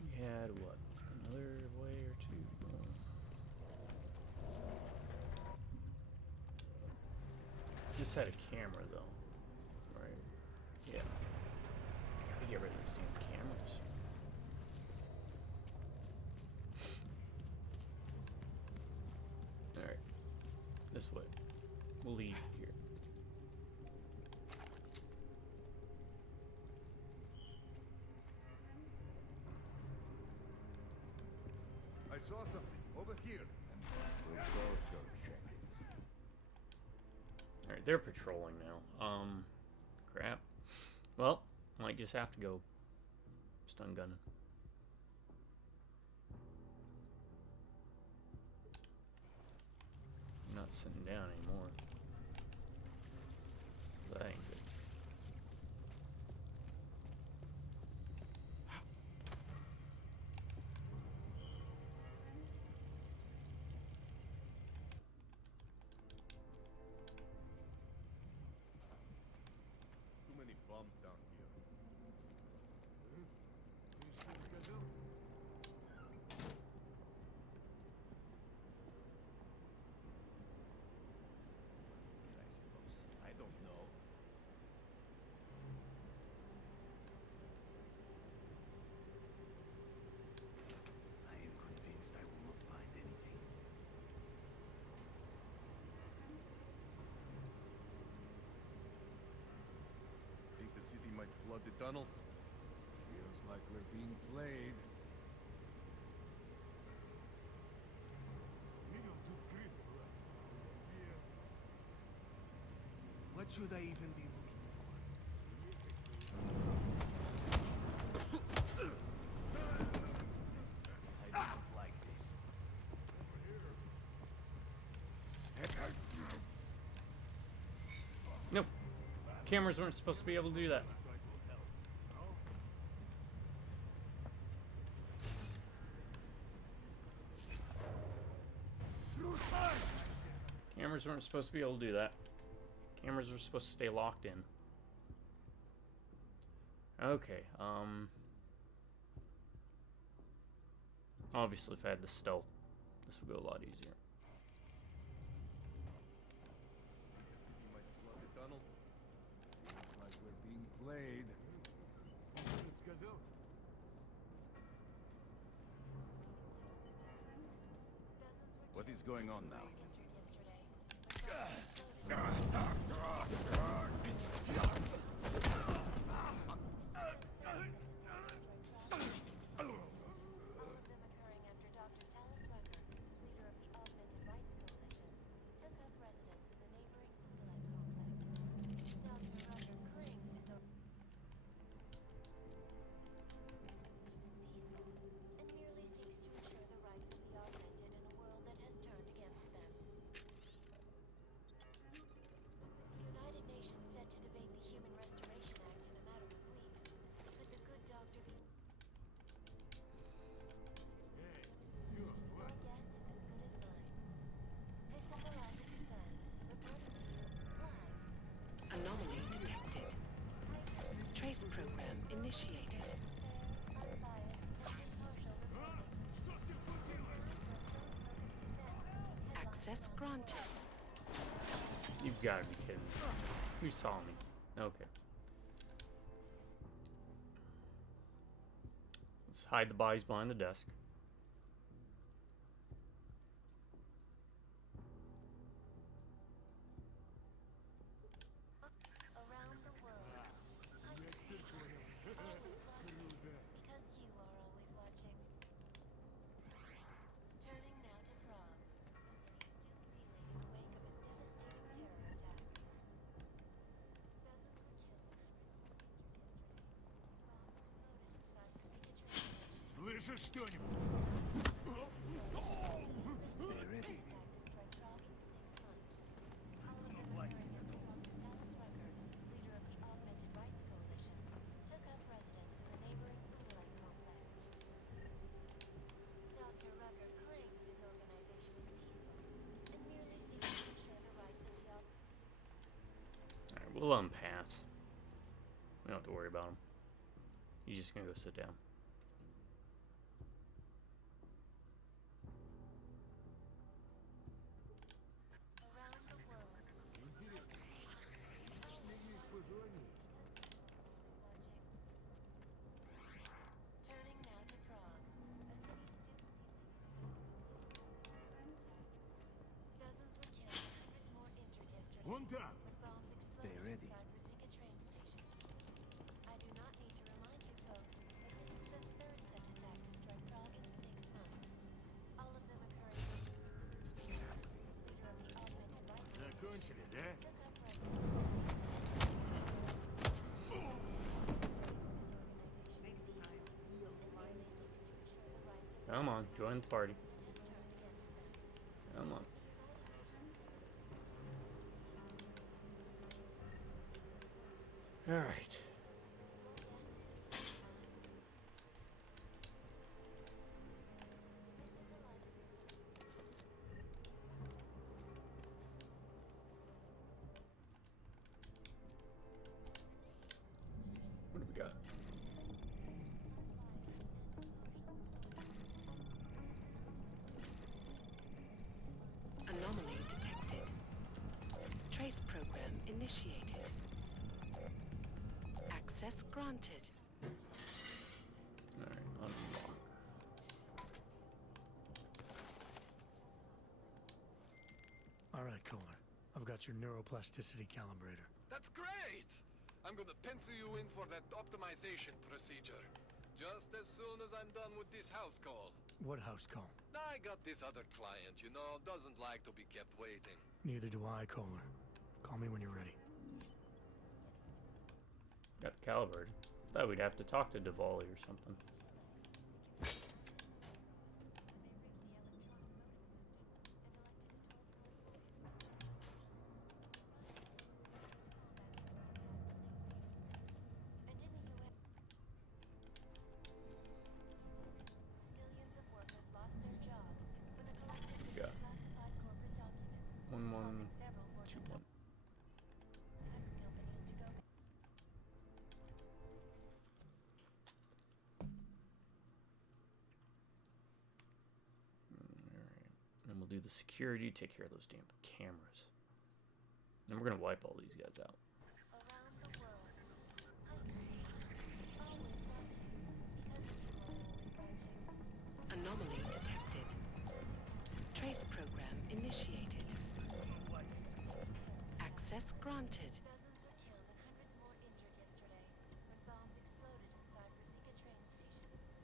We had what? Another way or two going. Just had a camera though, right? Yeah. Gotta get rid of those damn cameras. All right, this way. We'll leave here. I saw something over here. Alright, they're patrolling now. Crap. Well, might just have to go stun gunning. I'm not sitting down anymore. So that ain't good. Too many bombs down here. I don't know. I am convinced I will not find anything. Think the city might flood the tunnels? Feels like we're being played. What should I even be looking I don't like this. Nope. Cameras weren't supposed to be able to do that. Cameras weren't supposed to be able to do that. Cameras were supposed to stay locked in. Okay, obviously if I had the stealth, this would go a lot easier. You might flood the tunnels. Feels like we're being played. What is going on now? Access granted. You've got to be kidding me. Who saw me? Okay. Let's hide the bodies behind the desk. Around the world. I can see you. Always watching. Because you are always watching. Turning now to Prague. The city still reeling in the wake of a devastating terror attack. Dozens were killed and hundreds more injured yesterday when bombs exploded inside Russia train stations. Слышишь что-нибудь? They're ready. Dr. Rucker claims his organization is peaceful and merely seeks to ensure the rights of the Alright, we'll let him pass. We don't have to worry about him. He's just gonna go sit down. around the world. Turning now to Prague. A city still Dozens were killed and hundreds more injured yesterday Вон там. when bombs Stay exploded ready. inside Rusika train station. I do not need to remind you folks that this is the third such attack to strike Prague in 6 months. All of them occurring leader of the augmented rights Закончили, да? Come on, join the party. Come on. Alright. What do we got? Anomaly detected. Trace program initiated. Access granted. Alright, unlock. All right, Kohler. I've got your neuroplasticity calibrator. That's great! I'm gonna pencil you in for that optimization procedure. Just as soon as I'm done with this house call. What house call? I got this other client, you know, doesn't like to be kept waiting. Neither do I, Kohler. Call me when you're ready. Got the calibrated. Thought we'd have to talk to Diwali or something. Millions of workers lost their jobs when the collective We got declassified corporate documents, 1121. causing several Fortune 500 companies to go Alright. Then we'll do the security, take care of those damn cameras. Then we're gonna wipe all these guys out. around the world. I can see you. Always watching. Because you are always watching. Anomaly detected. Trace program initiated. Access granted. Dozens were killed and hundreds more injured yesterday when bombs exploded inside Rusika train station.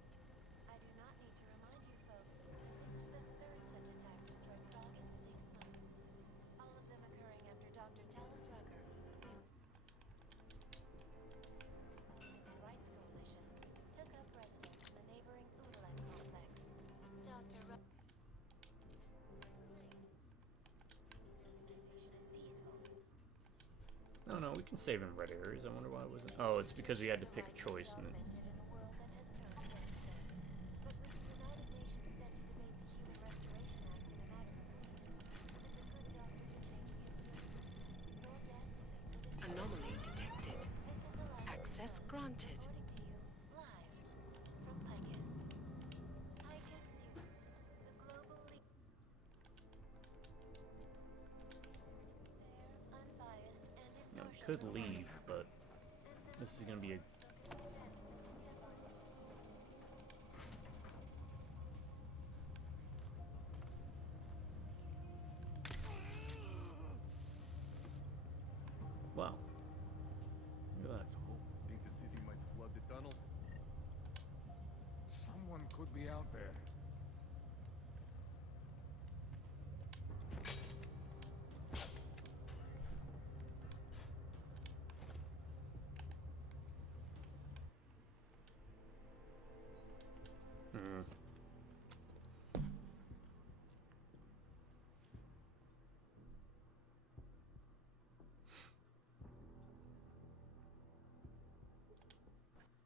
I do not need to remind you folks that this is the third such attack to strike Prague in 6 months. All of them occurring after Dr. Talis Rucker, the Augmented Rights Coalition, took up residence in the neighboring Udalan complex. Dr. Rucker claims the organization is peaceful. No, we can save in red areas. I wonder why it wasn't. Oh, it's because we had to pick a choice. And then... In a world that has turned against them. But with the United Nations set to debate the Human Restoration Act in a matter of weeks, is a good doctor to change his tune? Your death will be within Anomaly detected. This is the life Access granted. reporting to you live from Picus. Picus News, the global lead. could leave, but this is gonna be a... Wow. Look at that. Think the city might flood the tunnel? Someone could be out there. Hmm.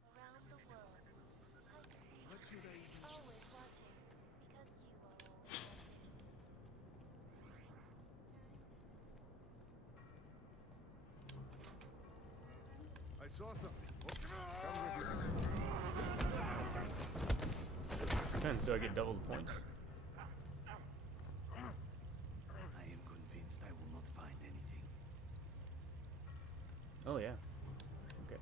Around the world. What should I even... Always watching. Because you are always watching. I saw something. Depends, do I get double the points? I am convinced I will not find anything. Oh yeah. Okay.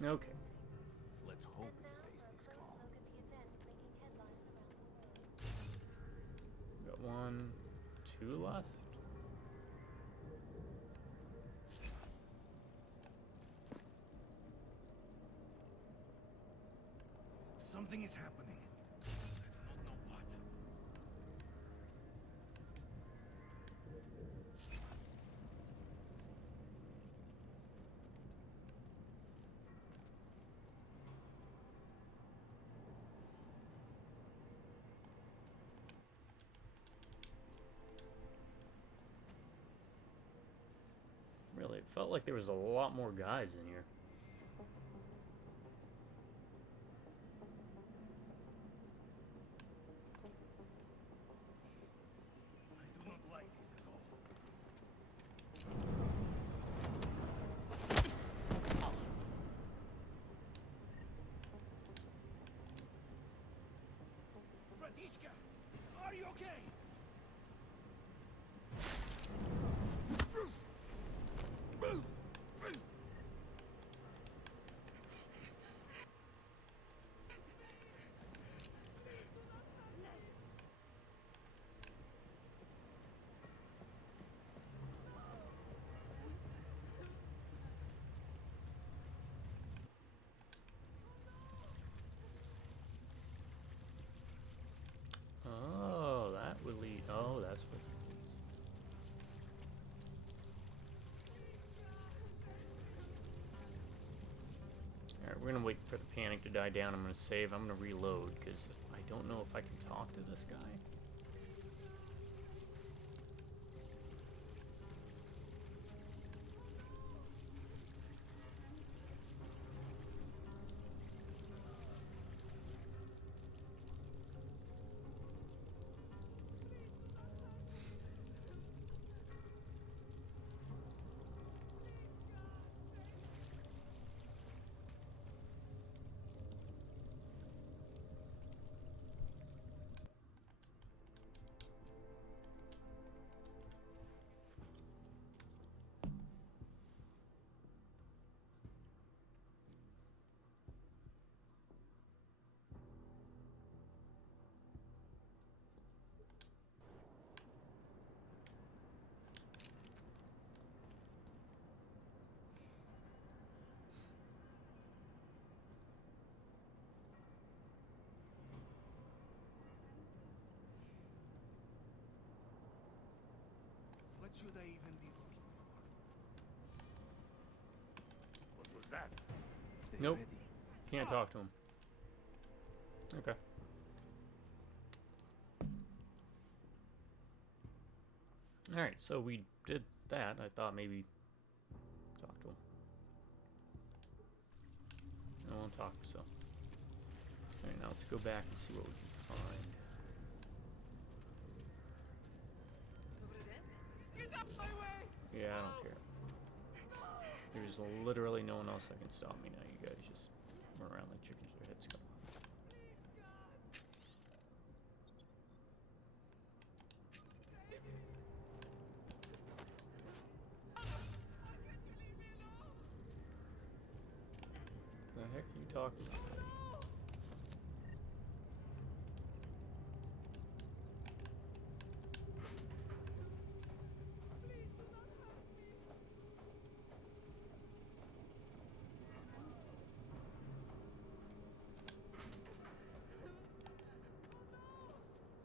Okay. Let's hope it stays this calm. Look at the events making headlines around the world. Got one, two left. Something is happening. I do not know what. Really, it felt like there was a lot more guys in here. I do not like this at all. Bratishka, are you okay? Oh, that would lead. Oh, that's what it is. Alright, we're gonna wait for the panic to die down. I'm gonna save. I'm gonna reload because I don't know if I can talk to this guy. What should I even be looking for? What was that? Stay Nope. ready. Can't talk to him. Okay. Alright, so we did that. I thought maybe talk to him. I won't talk, so. Alright, now let's go back and see what we can find. Yeah, I don't care. There's literally no one else that can stop me now. You guys just run around like chickens with their heads cut off. The heck are you talking about?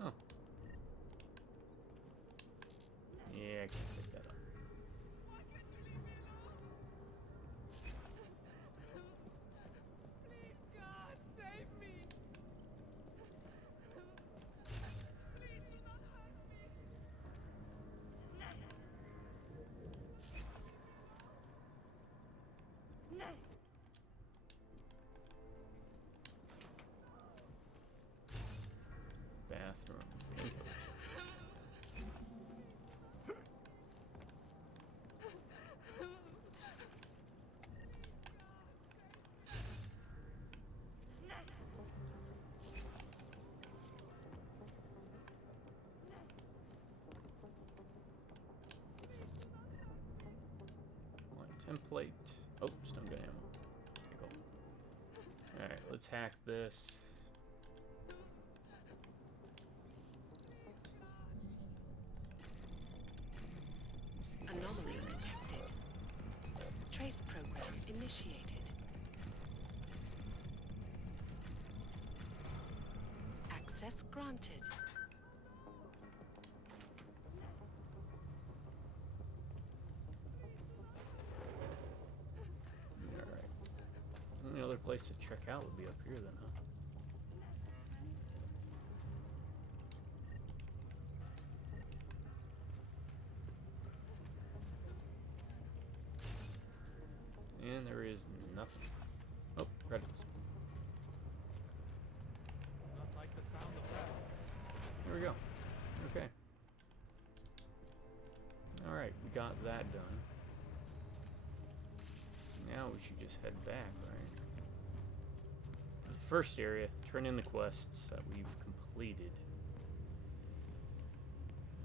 Oh. Yeah, I can pick that up. God, save me! Please do not hurt me! Bathroom. Painkiller. Template. Oh, stun gun ammo. There you go. Alright, let's hack this. Anomaly detected. Trace program initiated. Access granted. Alright. The only other place to check out would be up here then, huh? And there is nothing. Oh, credits. Not like the sound of that. There we go. Okay. Alright, we got that done. Now we should just head back, right? The first area, turn in the quests that we've completed.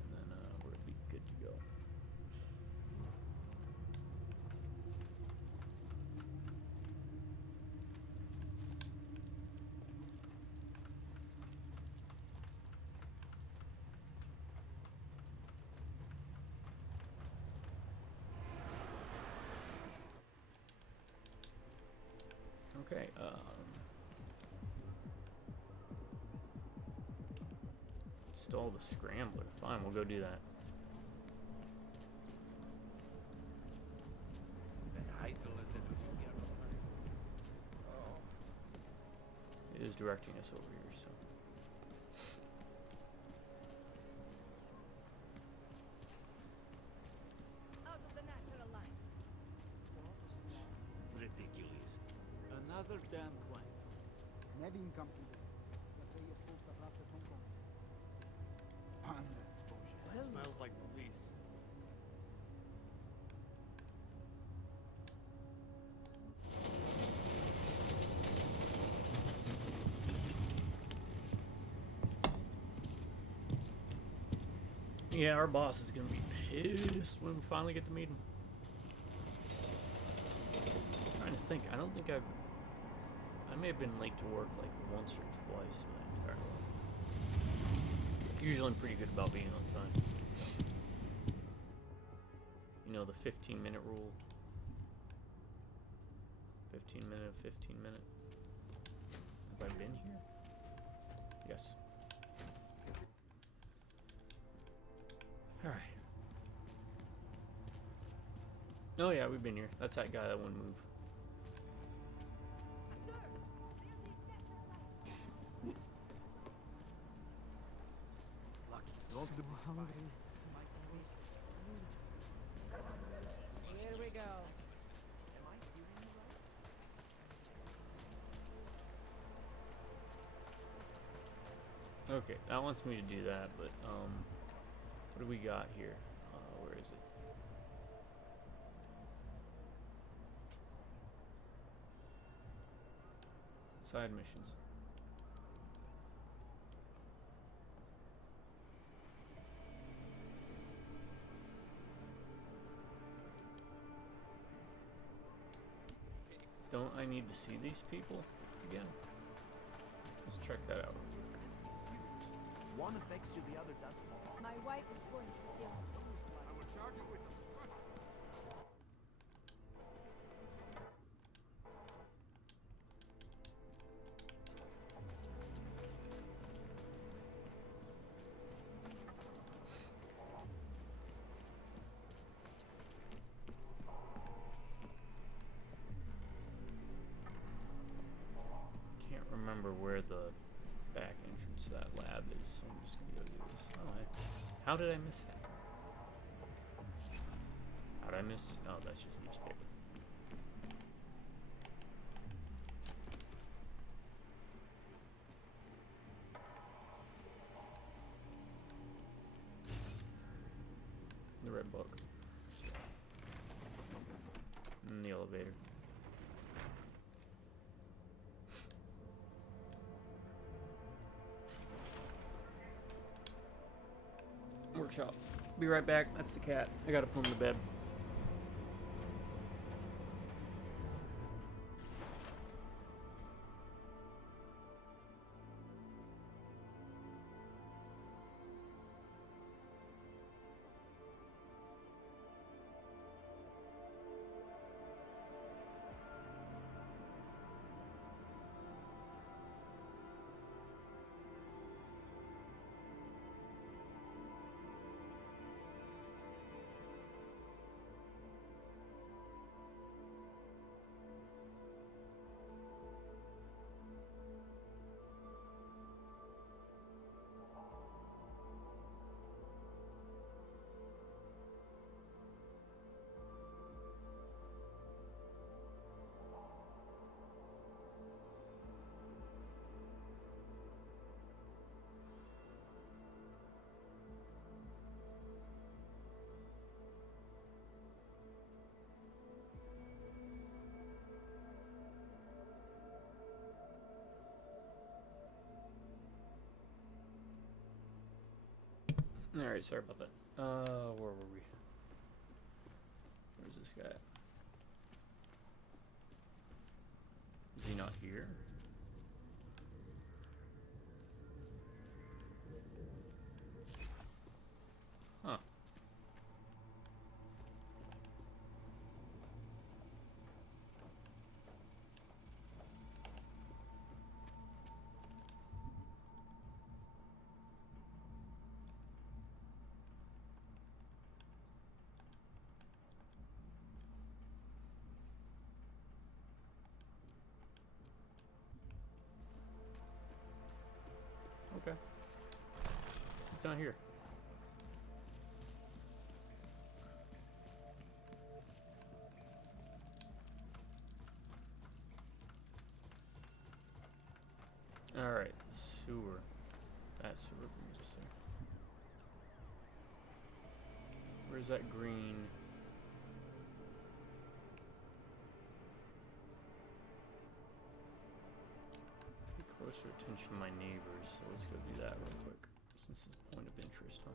And then we'll be good to go. Okay, install the scrambler. Fine, we'll go do that. It is directing us over here, so. Out of the natural line. Ridiculous. Another damn client. Ne vin kam tu. Tady je spousta práce v Hongkongu. Pane bože. Smells like police. Yeah, our boss is gonna be pissed when we finally get to meet him. I'm trying to think. I don't think I may have been late to work like once or twice my entire life. Usually I'm pretty good about being on time. You know, the 15-minute rule. 15 minute. Have I been here? Yes. Alright. Oh yeah, we've been here. That's that guy that wouldn't move. Okay, that wants me to do that, but what do we got here? Where is it? Side missions. Don't I need to see these people again? Let's check that out. One affects you, the other doesn't. My wife is going to kill me. I will charge you with Can't remember where the back entrance to that lab is, so I'm just gonna go do this. Oh, how did I miss that? How did I miss? Oh, that's just newspaper. The red book. And the elevator. Workshop. Be right back. That's the cat. I gotta put him to bed. Alright, sorry about that. Where were we? Where's this guy? Is he not here? Huh. Okay. He's not here. Alright, sewer. That sewer, let me just see. Where's that green? Pay closer attention to my neighbors, so let's go do that real quick. Since it's a point of interest, huh?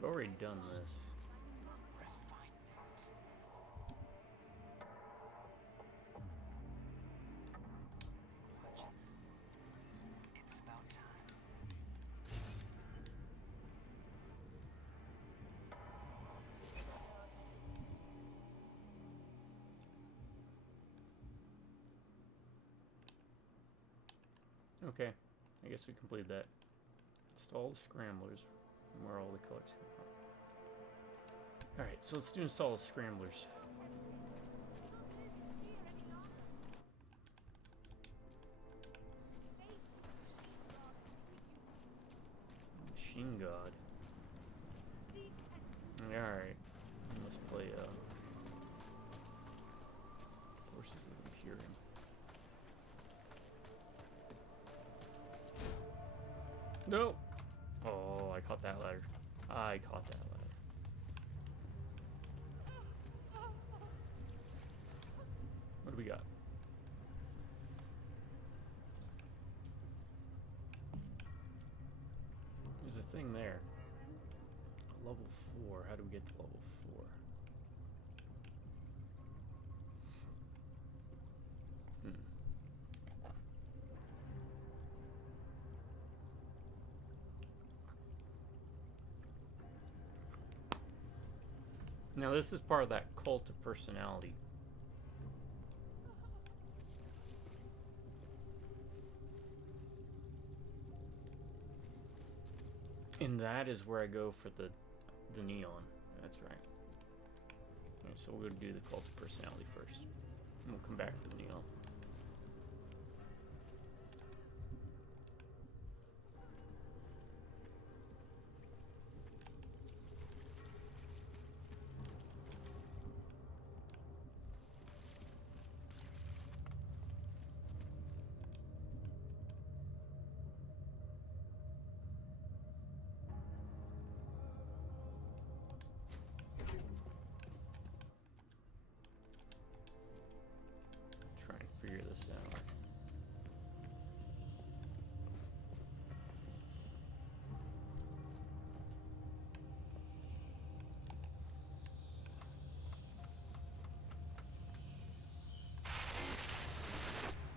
We've already done this. Okay, I guess we completed that. Install the scramblers, and where all the colors come from. Alright, so let's do install the scramblers. Machine God. Alright. Let's play Forces of the Imperium. No! Oh, I caught that ladder. I caught that ladder. What do we got? There's a thing there. Level 4. How do we get to level 4? Now this is part of that cult of personality. And that is where I go for the neon. That's right. Okay, so we're going to do the cult of personality first. And we'll come back for the neon. Figure this out.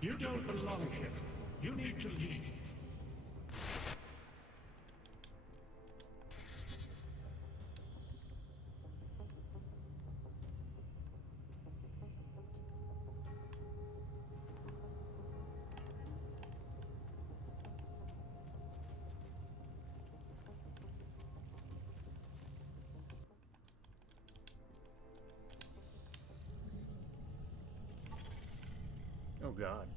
You don't belong here. You need to leave. Oh God.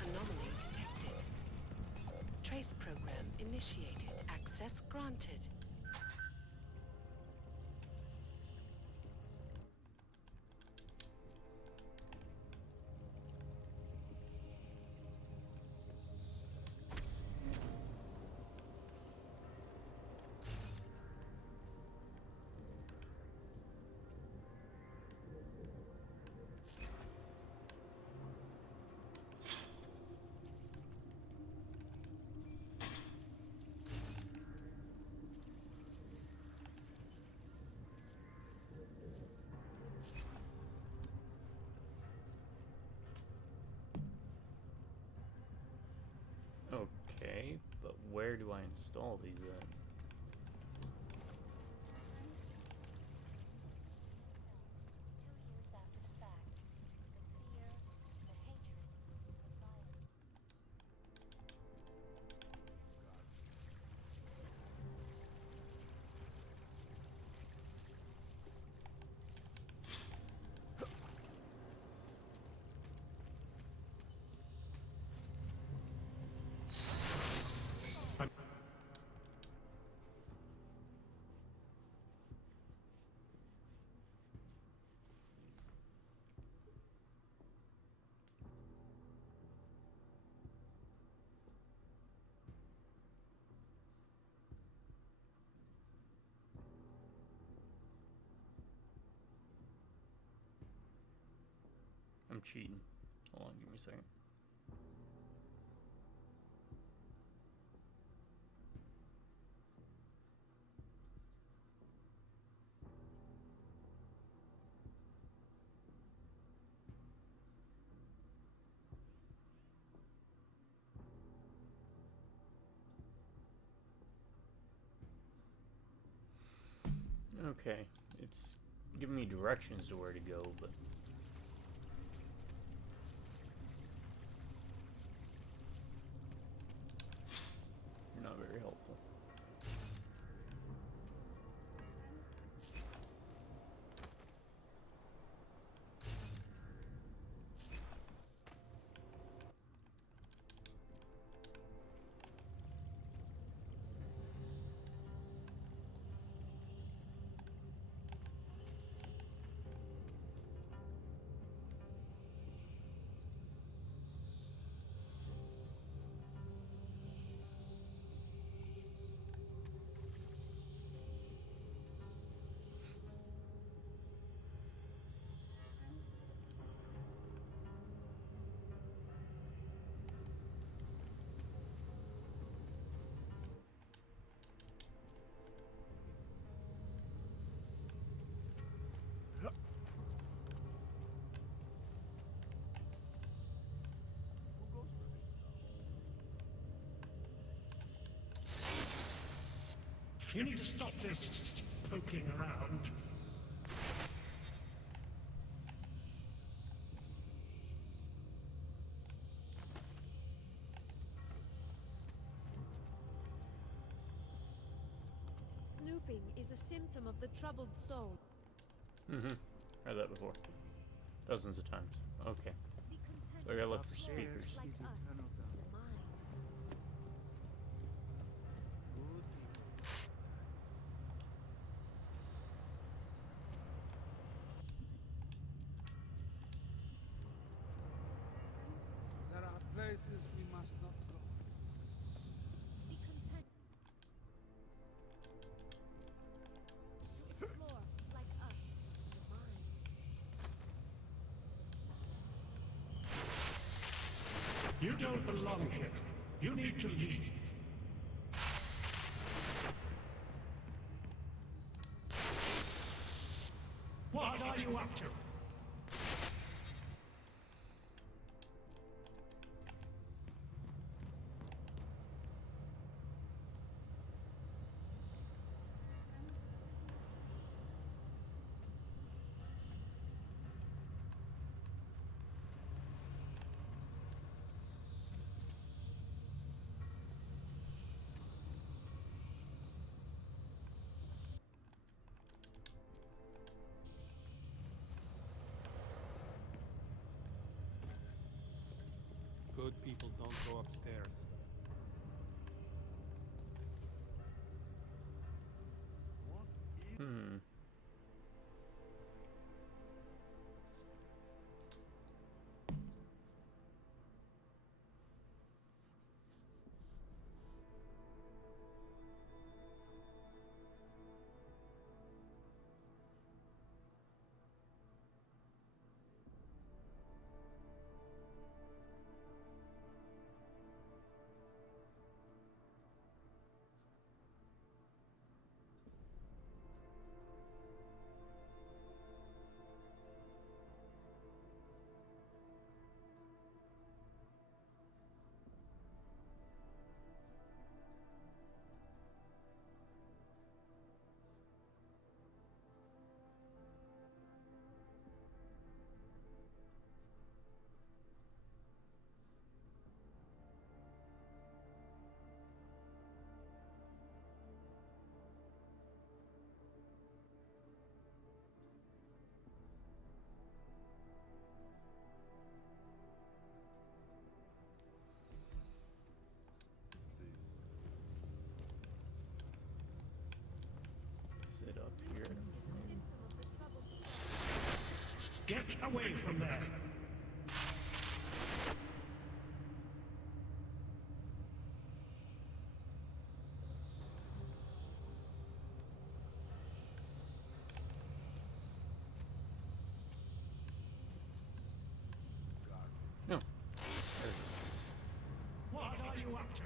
Anomaly detected. Trace program initiated. Access granted. Okay, but where do I install these at? I'm cheating. Hold on, give me a second. Okay, it's giving me directions to where to go, but you're not very helpful. You need to stop this poking around. Snooping is a symptom of the troubled soul. Mm-hmm. Heard that before. Dozens of times. Okay. So I gotta look for speakers. Like us. There are places we must not go. Be content. You explore like us. The mind. You don't belong here. You need to leave. What are you up to? Good people don't go upstairs. Hmm. Is it up here? Get away from there. No. What are you up to?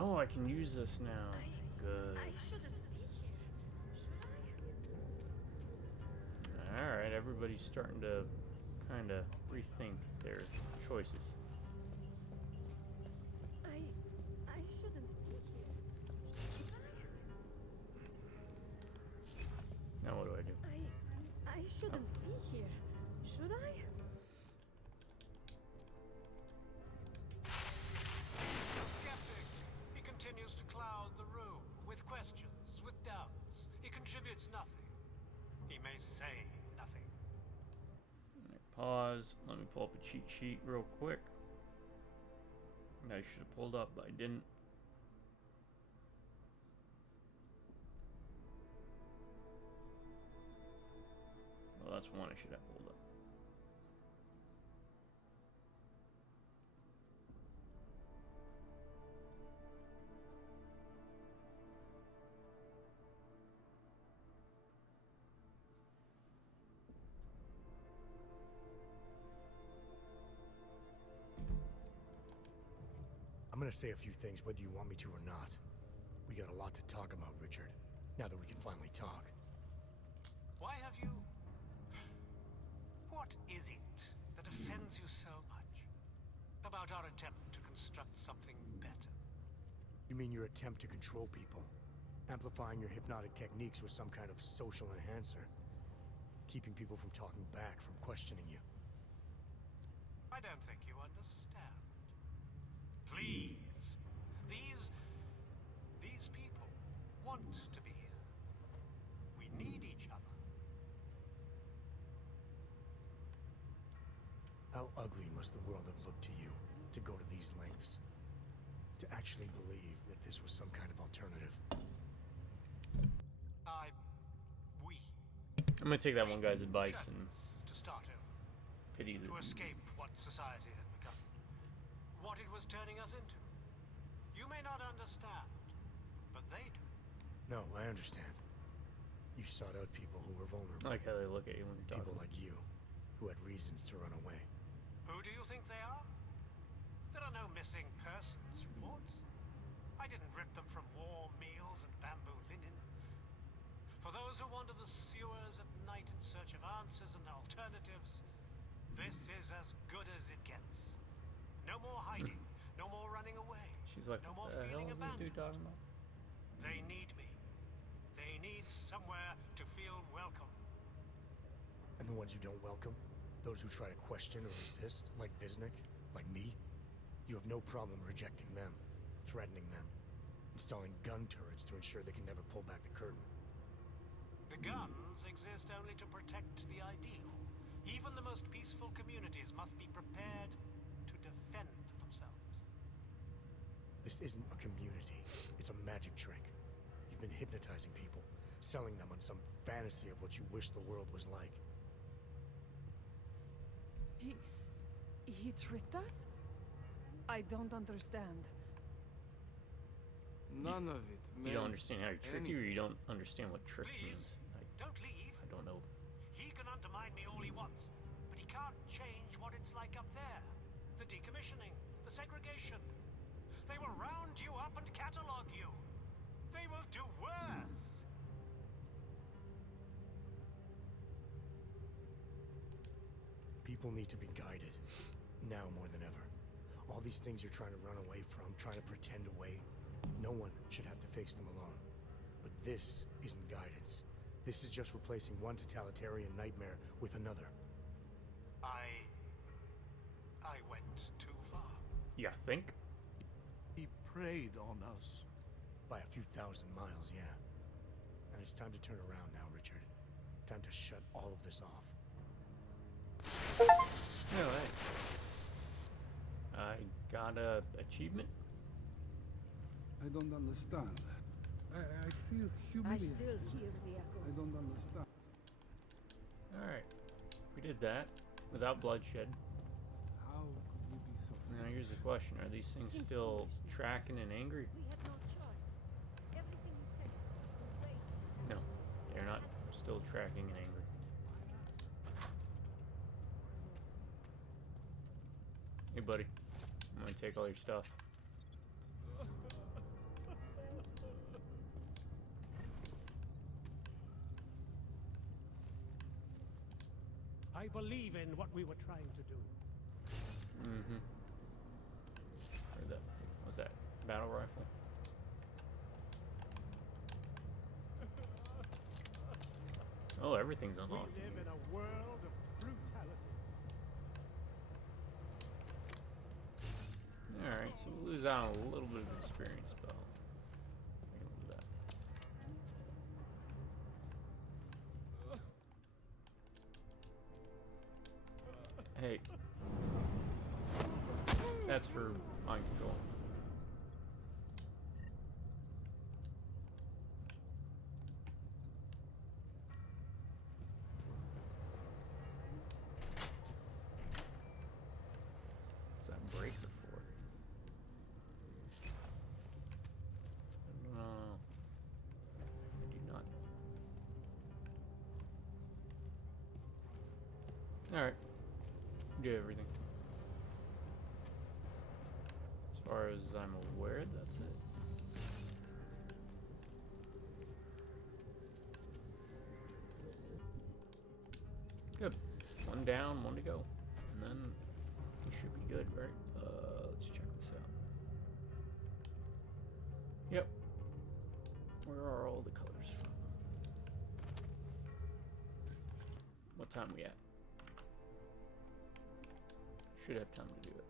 Oh, I can use this now. Good. I shouldn't be here, should I? Alright, everybody's starting to kind of rethink their choices. I shouldn't be here. Now what do I do? I shouldn't be here. Should I? The skeptic. He continues to cloud the room with questions, with doubts. He contributes nothing. He may say nothing. Pause. Let me pull up a cheat sheet real quick. I should have pulled up, but I didn't. Well, that's one I should have pulled up. I'm gonna say a few things whether you want me to or not. We got a lot to talk about, Richard. Now that we can finally talk. Why have you... What is it that offends you so much about our attempt to construct something better? You mean your attempt to control people? Amplifying your hypnotic techniques with some kind of social enhancer? Keeping people from talking back, from questioning you? I don't think you understand. Please. These people want to be here. We need each other. How ugly must the world have looked to you to go to these lengths? To actually believe that this was some kind of alternative? I'm gonna take that one guy's advice and to start over. pity the... To escape what society had become. What it was turning us into. You may not understand, but they do. No, I understand. You sought out people who were vulnerable. I like how they look at you when you're talking. People like you, who had reasons to run away. Who do you think they are? There are no missing persons reports. I didn't rip them from warm meals and bamboo linen. For those who wander the sewers at night in search of answers and alternatives, this is as good as it gets. No more hiding, no more running away. She's like, no more what the hell feeling is this abandoned. dude talking about? They need me. They need somewhere to feel welcome. And the ones you don't welcome? Those who try to question or resist, like Visnik, like me? You have no problem rejecting them, threatening them, installing gun turrets to ensure they can never pull back the curtain. The guns exist only to protect the ideal. Even the most peaceful communities must be prepared to defend themselves. This isn't a community. It's a magic trick. You've been hypnotizing people, selling them on some fantasy of what you wish the world was like. He tricked us? I don't understand. None of it, man. You don't understand how to trick you, or you don't understand what trick means? Don't leave. I don't know. He can undermine me all he wants, but he can't change what it's like up there. The decommissioning, the segregation. They will round you up and catalog you. They will do worse. People need to be guided, now more than ever. All these things you're trying to run away from, trying to pretend away, no one should have to face them alone. But this isn't guidance. This is just replacing one totalitarian nightmare with another. I went too far. You think? He preyed on us. By a few thousand miles, yeah. And it's time to turn around now, Richard. Time to shut all of this off. Alright. I got a achievement. I don't understand. I feel humiliated. I still hear the echoes. I don't understand. Alright. We did that without bloodshed. How could we be so Now here's the question. Are these things still tracking and angry? We had no choice. Everything you said was great. No. They're not still tracking and angry. Hey buddy. I'm gonna take all your stuff. I believe in what we were trying to do. Mm-hmm. Where'd that? What's that? Battle rifle? Oh, everything's We unlocked. live in a world of brutality. Alright, so we lose out on a little bit of experience, but I can do that. Hey. That's for mind control. What's that breaker for? No. I do not know. Alright. Do everything. As far as I'm aware, that's it. Good. One down, one to go. And then we should be good, right? Let's check this out. Yep. Where are all the colors from? What time we at? Should have time to do it.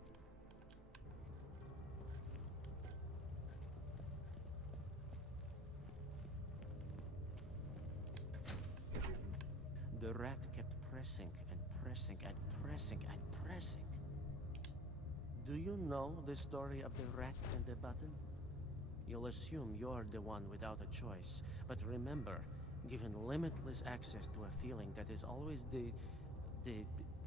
The rat kept pressing and pressing and pressing and pressing. Do you know the story of the rat and the button? You'll assume you're the one without a choice. But remember, given limitless access to a feeling that is always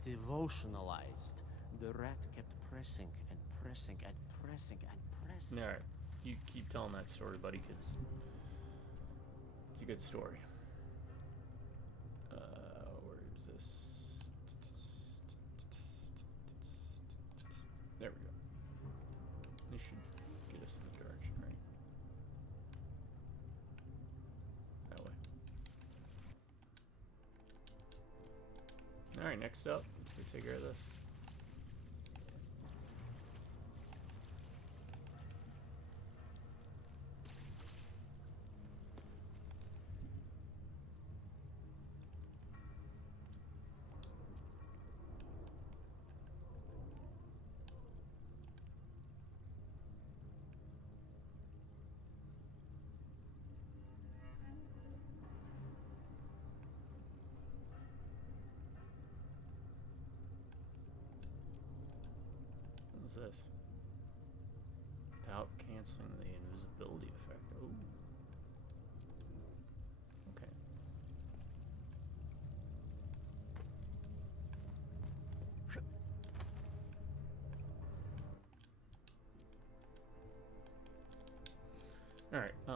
devotionalized, the rat kept pressing and pressing and pressing and pressing. Alright, you keep telling that story, buddy, because it's a good story. Where is this? There we go. This should get us in the direction, right? That way. Alright, next up, let's go take care of this. What's this? Without canceling the invisibility effect. Oh. Okay. Alright, turn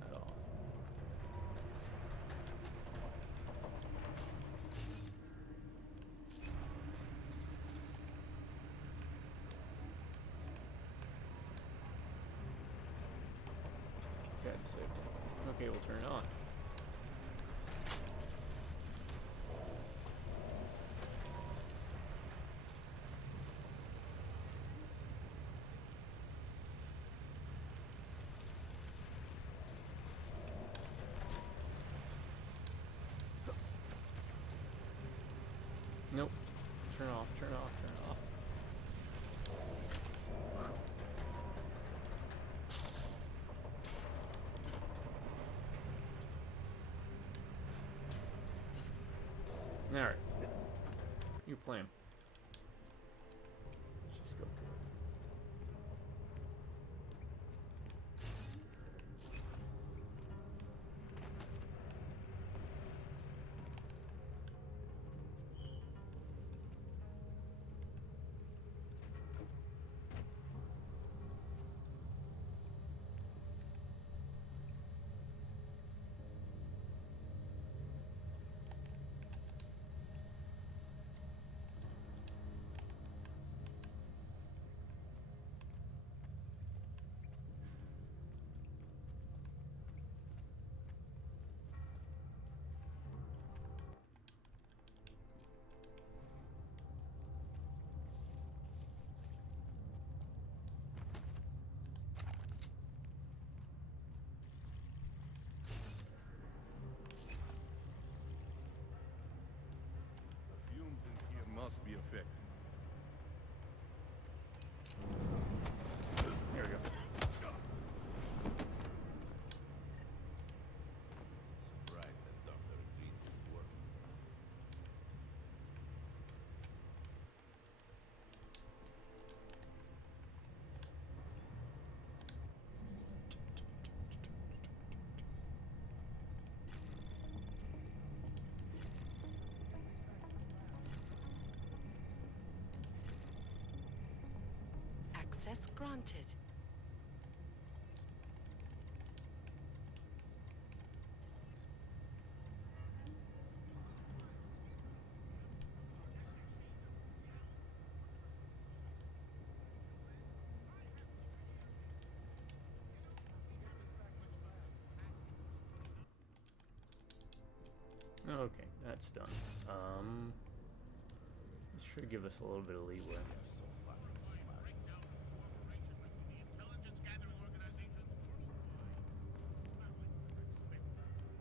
that off. Okay, disabled. Okay, we'll turn it on. Nope. Turn off, turn off, turn off. Alright. Your plan. Let's just go for it. effect. There we go. Surprised that Dr. Green would work. Access granted. Okay, that's done. This should give us a little bit of leeway.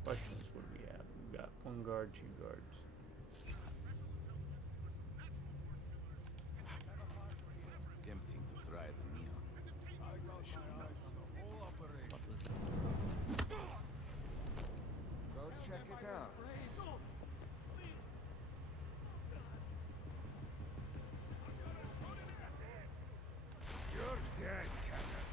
Questions, what do we have? We've got 1 guard, 2 guards. Tempting to try the neon. I should not. What was that? Go check it out. You're dead, Captain.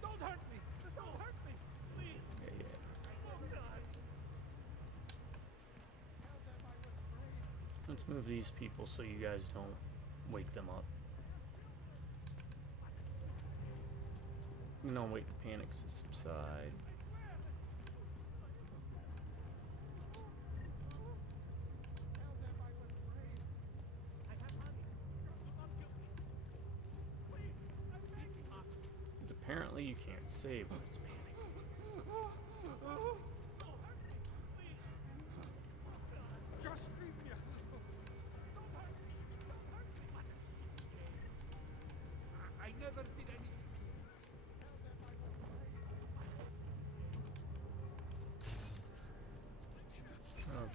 Don't hurt me! Don't hurt me! Please! Yeah, yeah. Let's move these people so you guys don't wake them up. Don't wait the panics to subside. Because apparently you can't save when it's panic. Just leave me alone! Don't hurt me! Don't hurt me! I never did anything. Oh.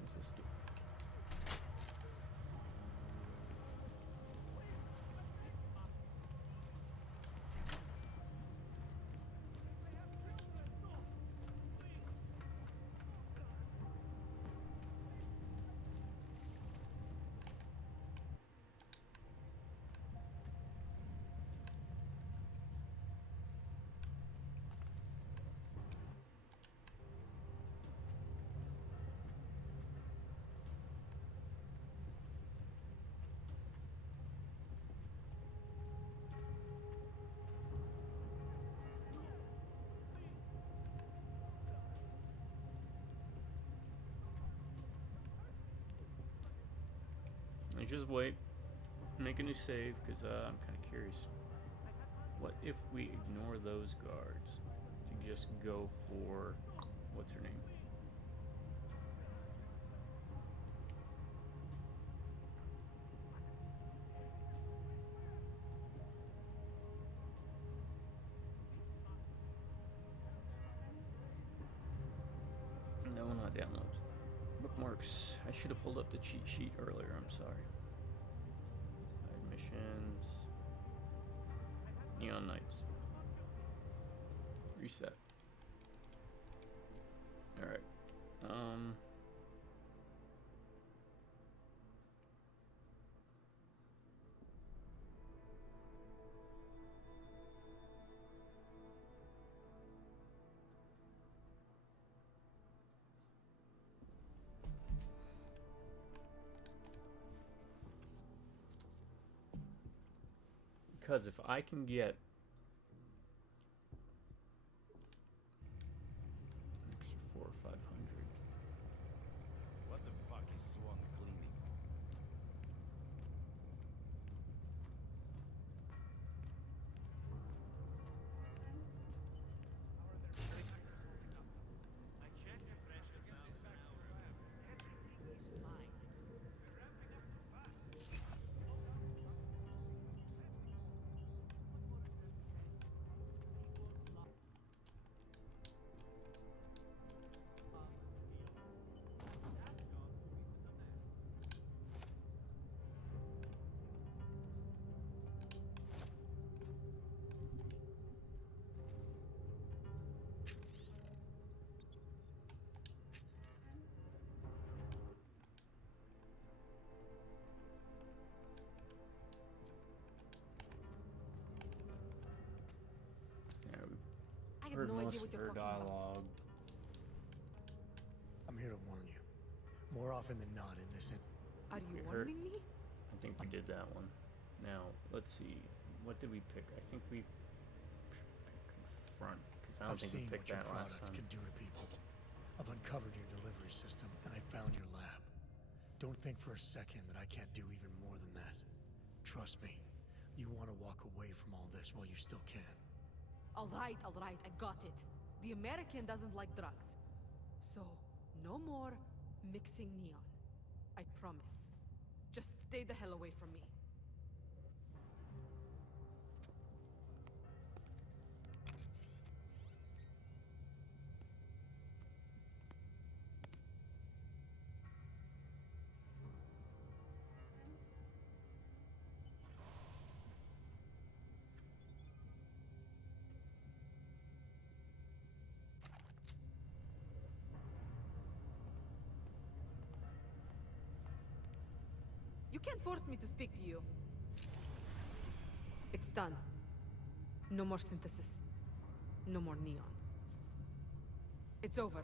What's this do? Like, just wait. Make a new save, because I'm kind of curious. What if we ignore those guards to just go for... what's her name? No, not downloads. Bookmarks. I should have pulled up the cheat sheet earlier, I'm sorry. Side missions. Neon Knights. Reset. Alright. Because if I can get extra 4 or 500. What the fuck is Swan cleaning? I have Heard no most idea of what you're her talking about. dialogue. I'm here to warn you. More often than not, innocent. Are you We heard- warning me? I think we did that one. Now, let's see. What did we pick? I think we picked confront, because I don't I've think we seen picked what your that last products time. can do to people. I've uncovered your delivery system, and I found your lab. Don't think for a second that I can't do even more than that. Trust me, you want to walk away from all this while you still can. All right, I got it. The American doesn't like drugs. So, no more mixing neon. I promise. Just stay the hell away from me. You can't force me to speak to you. It's done. No more synthesis. No more neon. It's over.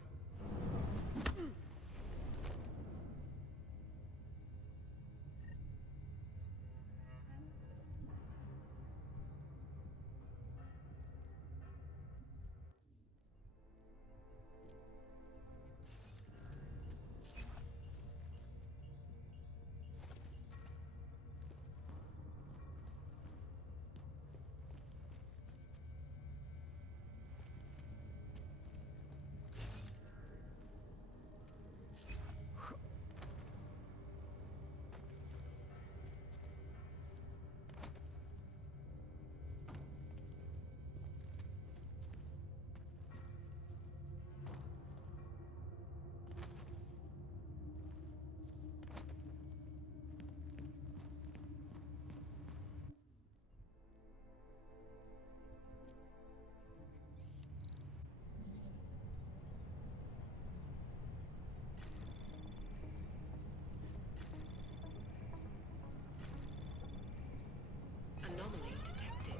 Anomaly detected.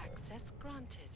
Access granted.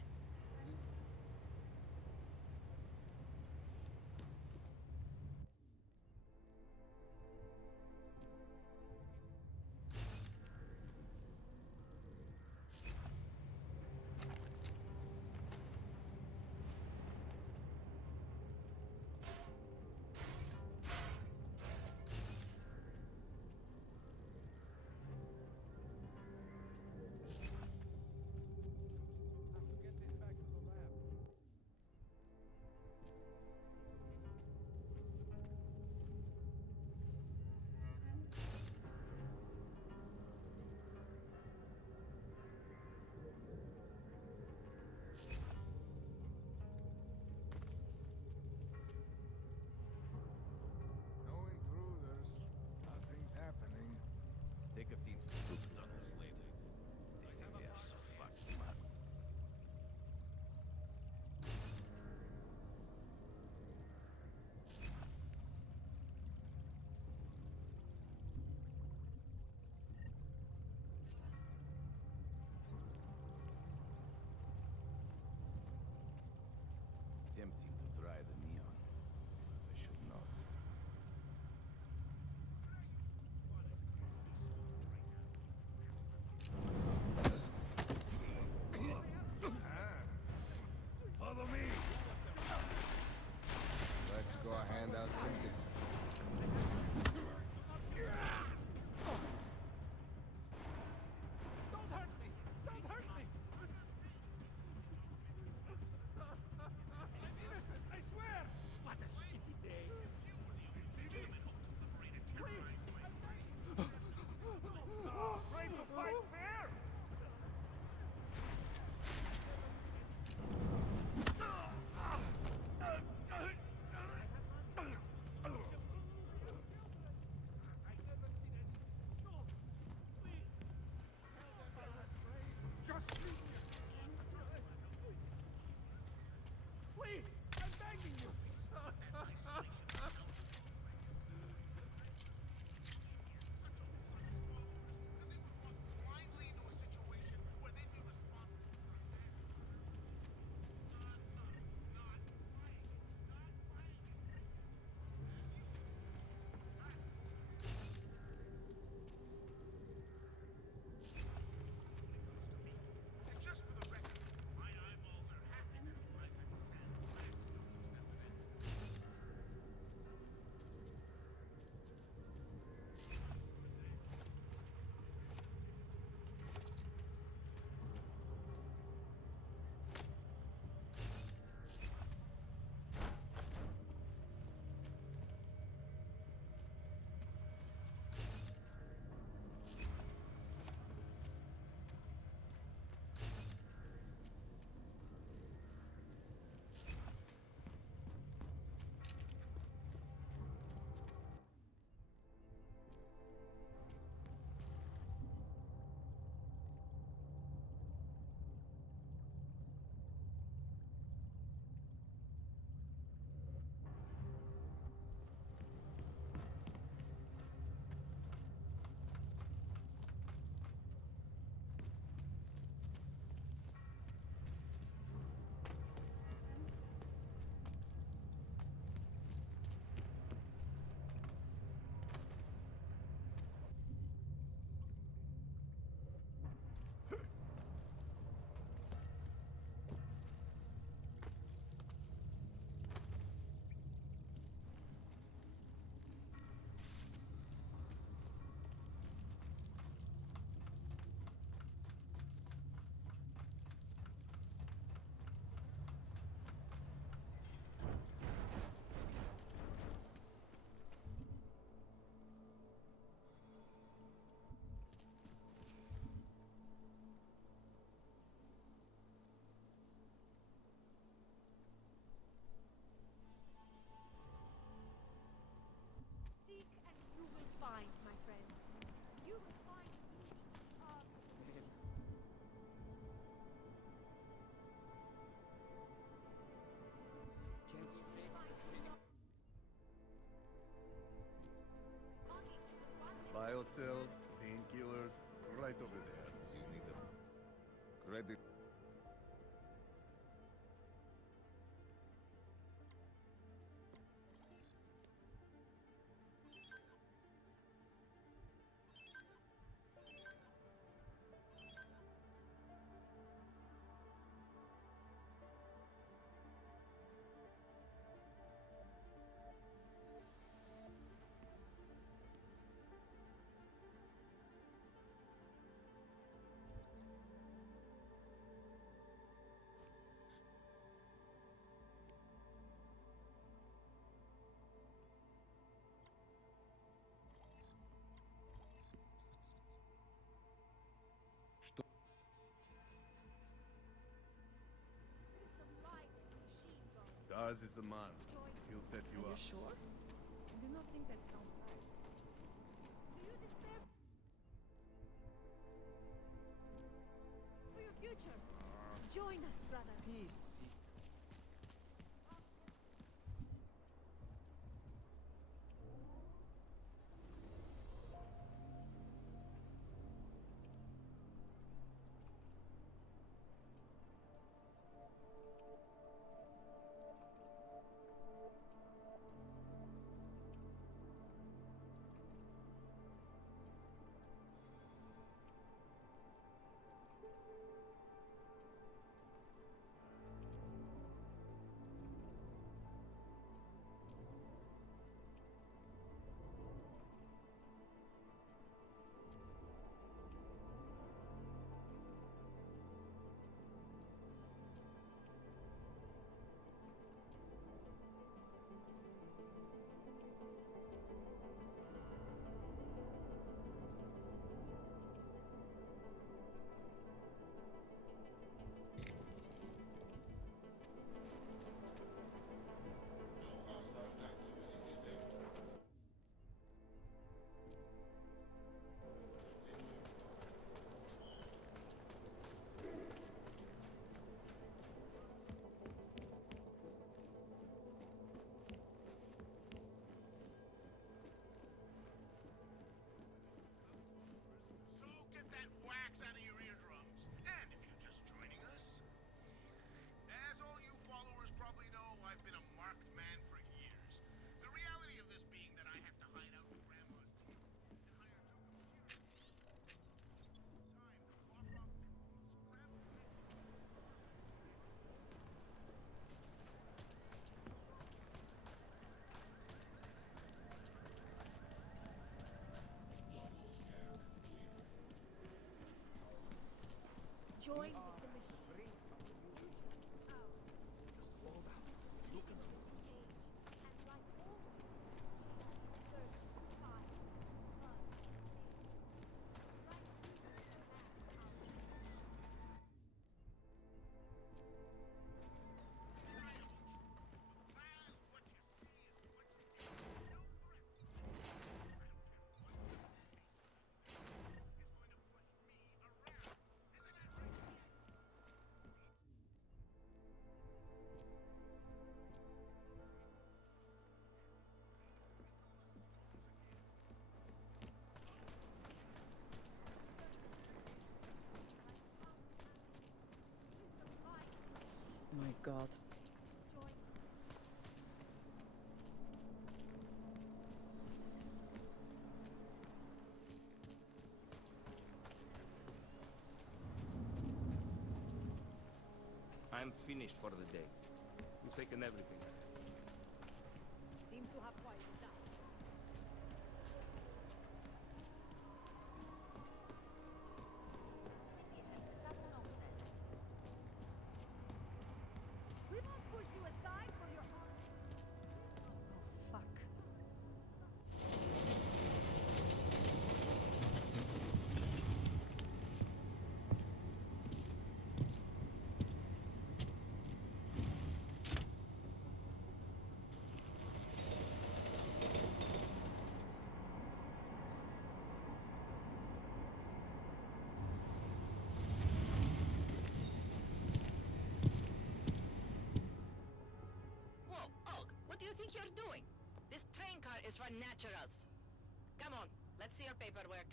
healers right over there. You need them. Credit. Daz is the man. He'll set you Are up. you sure? I do not think that sounds right. Do you despair for your future? Join us, brother. Peace. So get that wax out of your eardrums. And if you're just joining us, as all you followers probably know, I've been a marked man for years. The reality of this being that I have to hide out in Grandma's team and hire two computers. Time to cough up and scrap. Join with the machine. Just hold out. Look at me. My God. I'm finished for the day. You've taken everything. Seem to have quieted down. We won't push you aside for your honor. Oh, fuck. Whoa, Og, what do you think you're doing? This train car is for naturals. Come on, let's see your paperwork.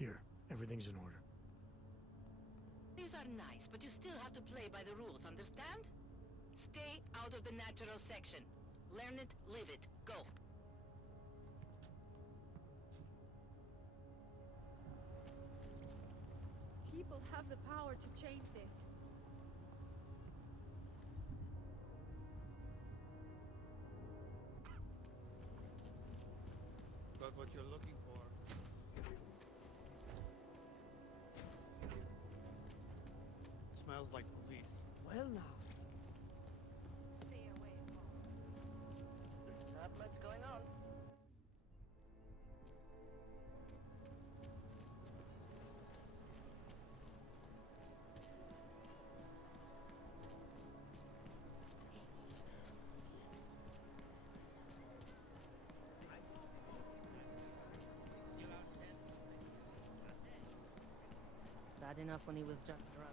Here, everything's in order. These are nice, but you still have to play by the rules, understand? Stay out of the natural section. Learn it, live it. Go. People have the power to change this. Got what you're looking for. Smells like police. Well now. Stay away, Not much going on. Bad enough when he was just drunk.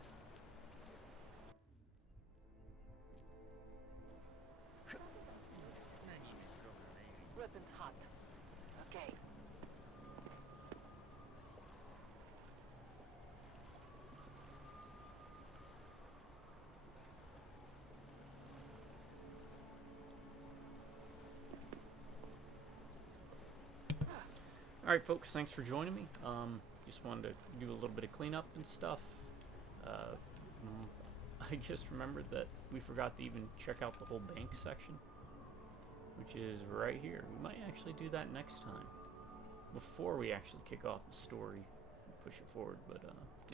Weapons hot. Okay. Alright folks, thanks for joining me. Just wanted to do a little bit of cleanup and stuff. I just remembered that we forgot to even check out the whole bank section, which is right here. We might actually do that next time, before we actually kick off the story and push it forward. But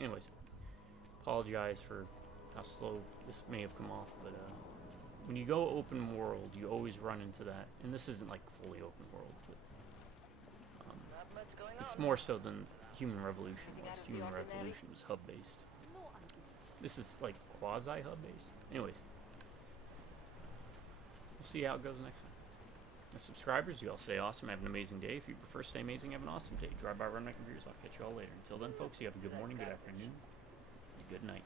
anyways, apologize for how slow this may have come off, but when you go open world, you always run into that. And this isn't like fully open world, but Not much going it's on. more so than Human Revolution was. Human Revolution was hub-based. This is like quasi-hub-based. Anyways, we'll see how it goes next time. Now, subscribers, you all stay awesome. Have an amazing day. If you prefer stay amazing, have an awesome day. Drive by, run my computers. I'll catch you all later. Until then, folks, you have a good morning, good afternoon, and good night.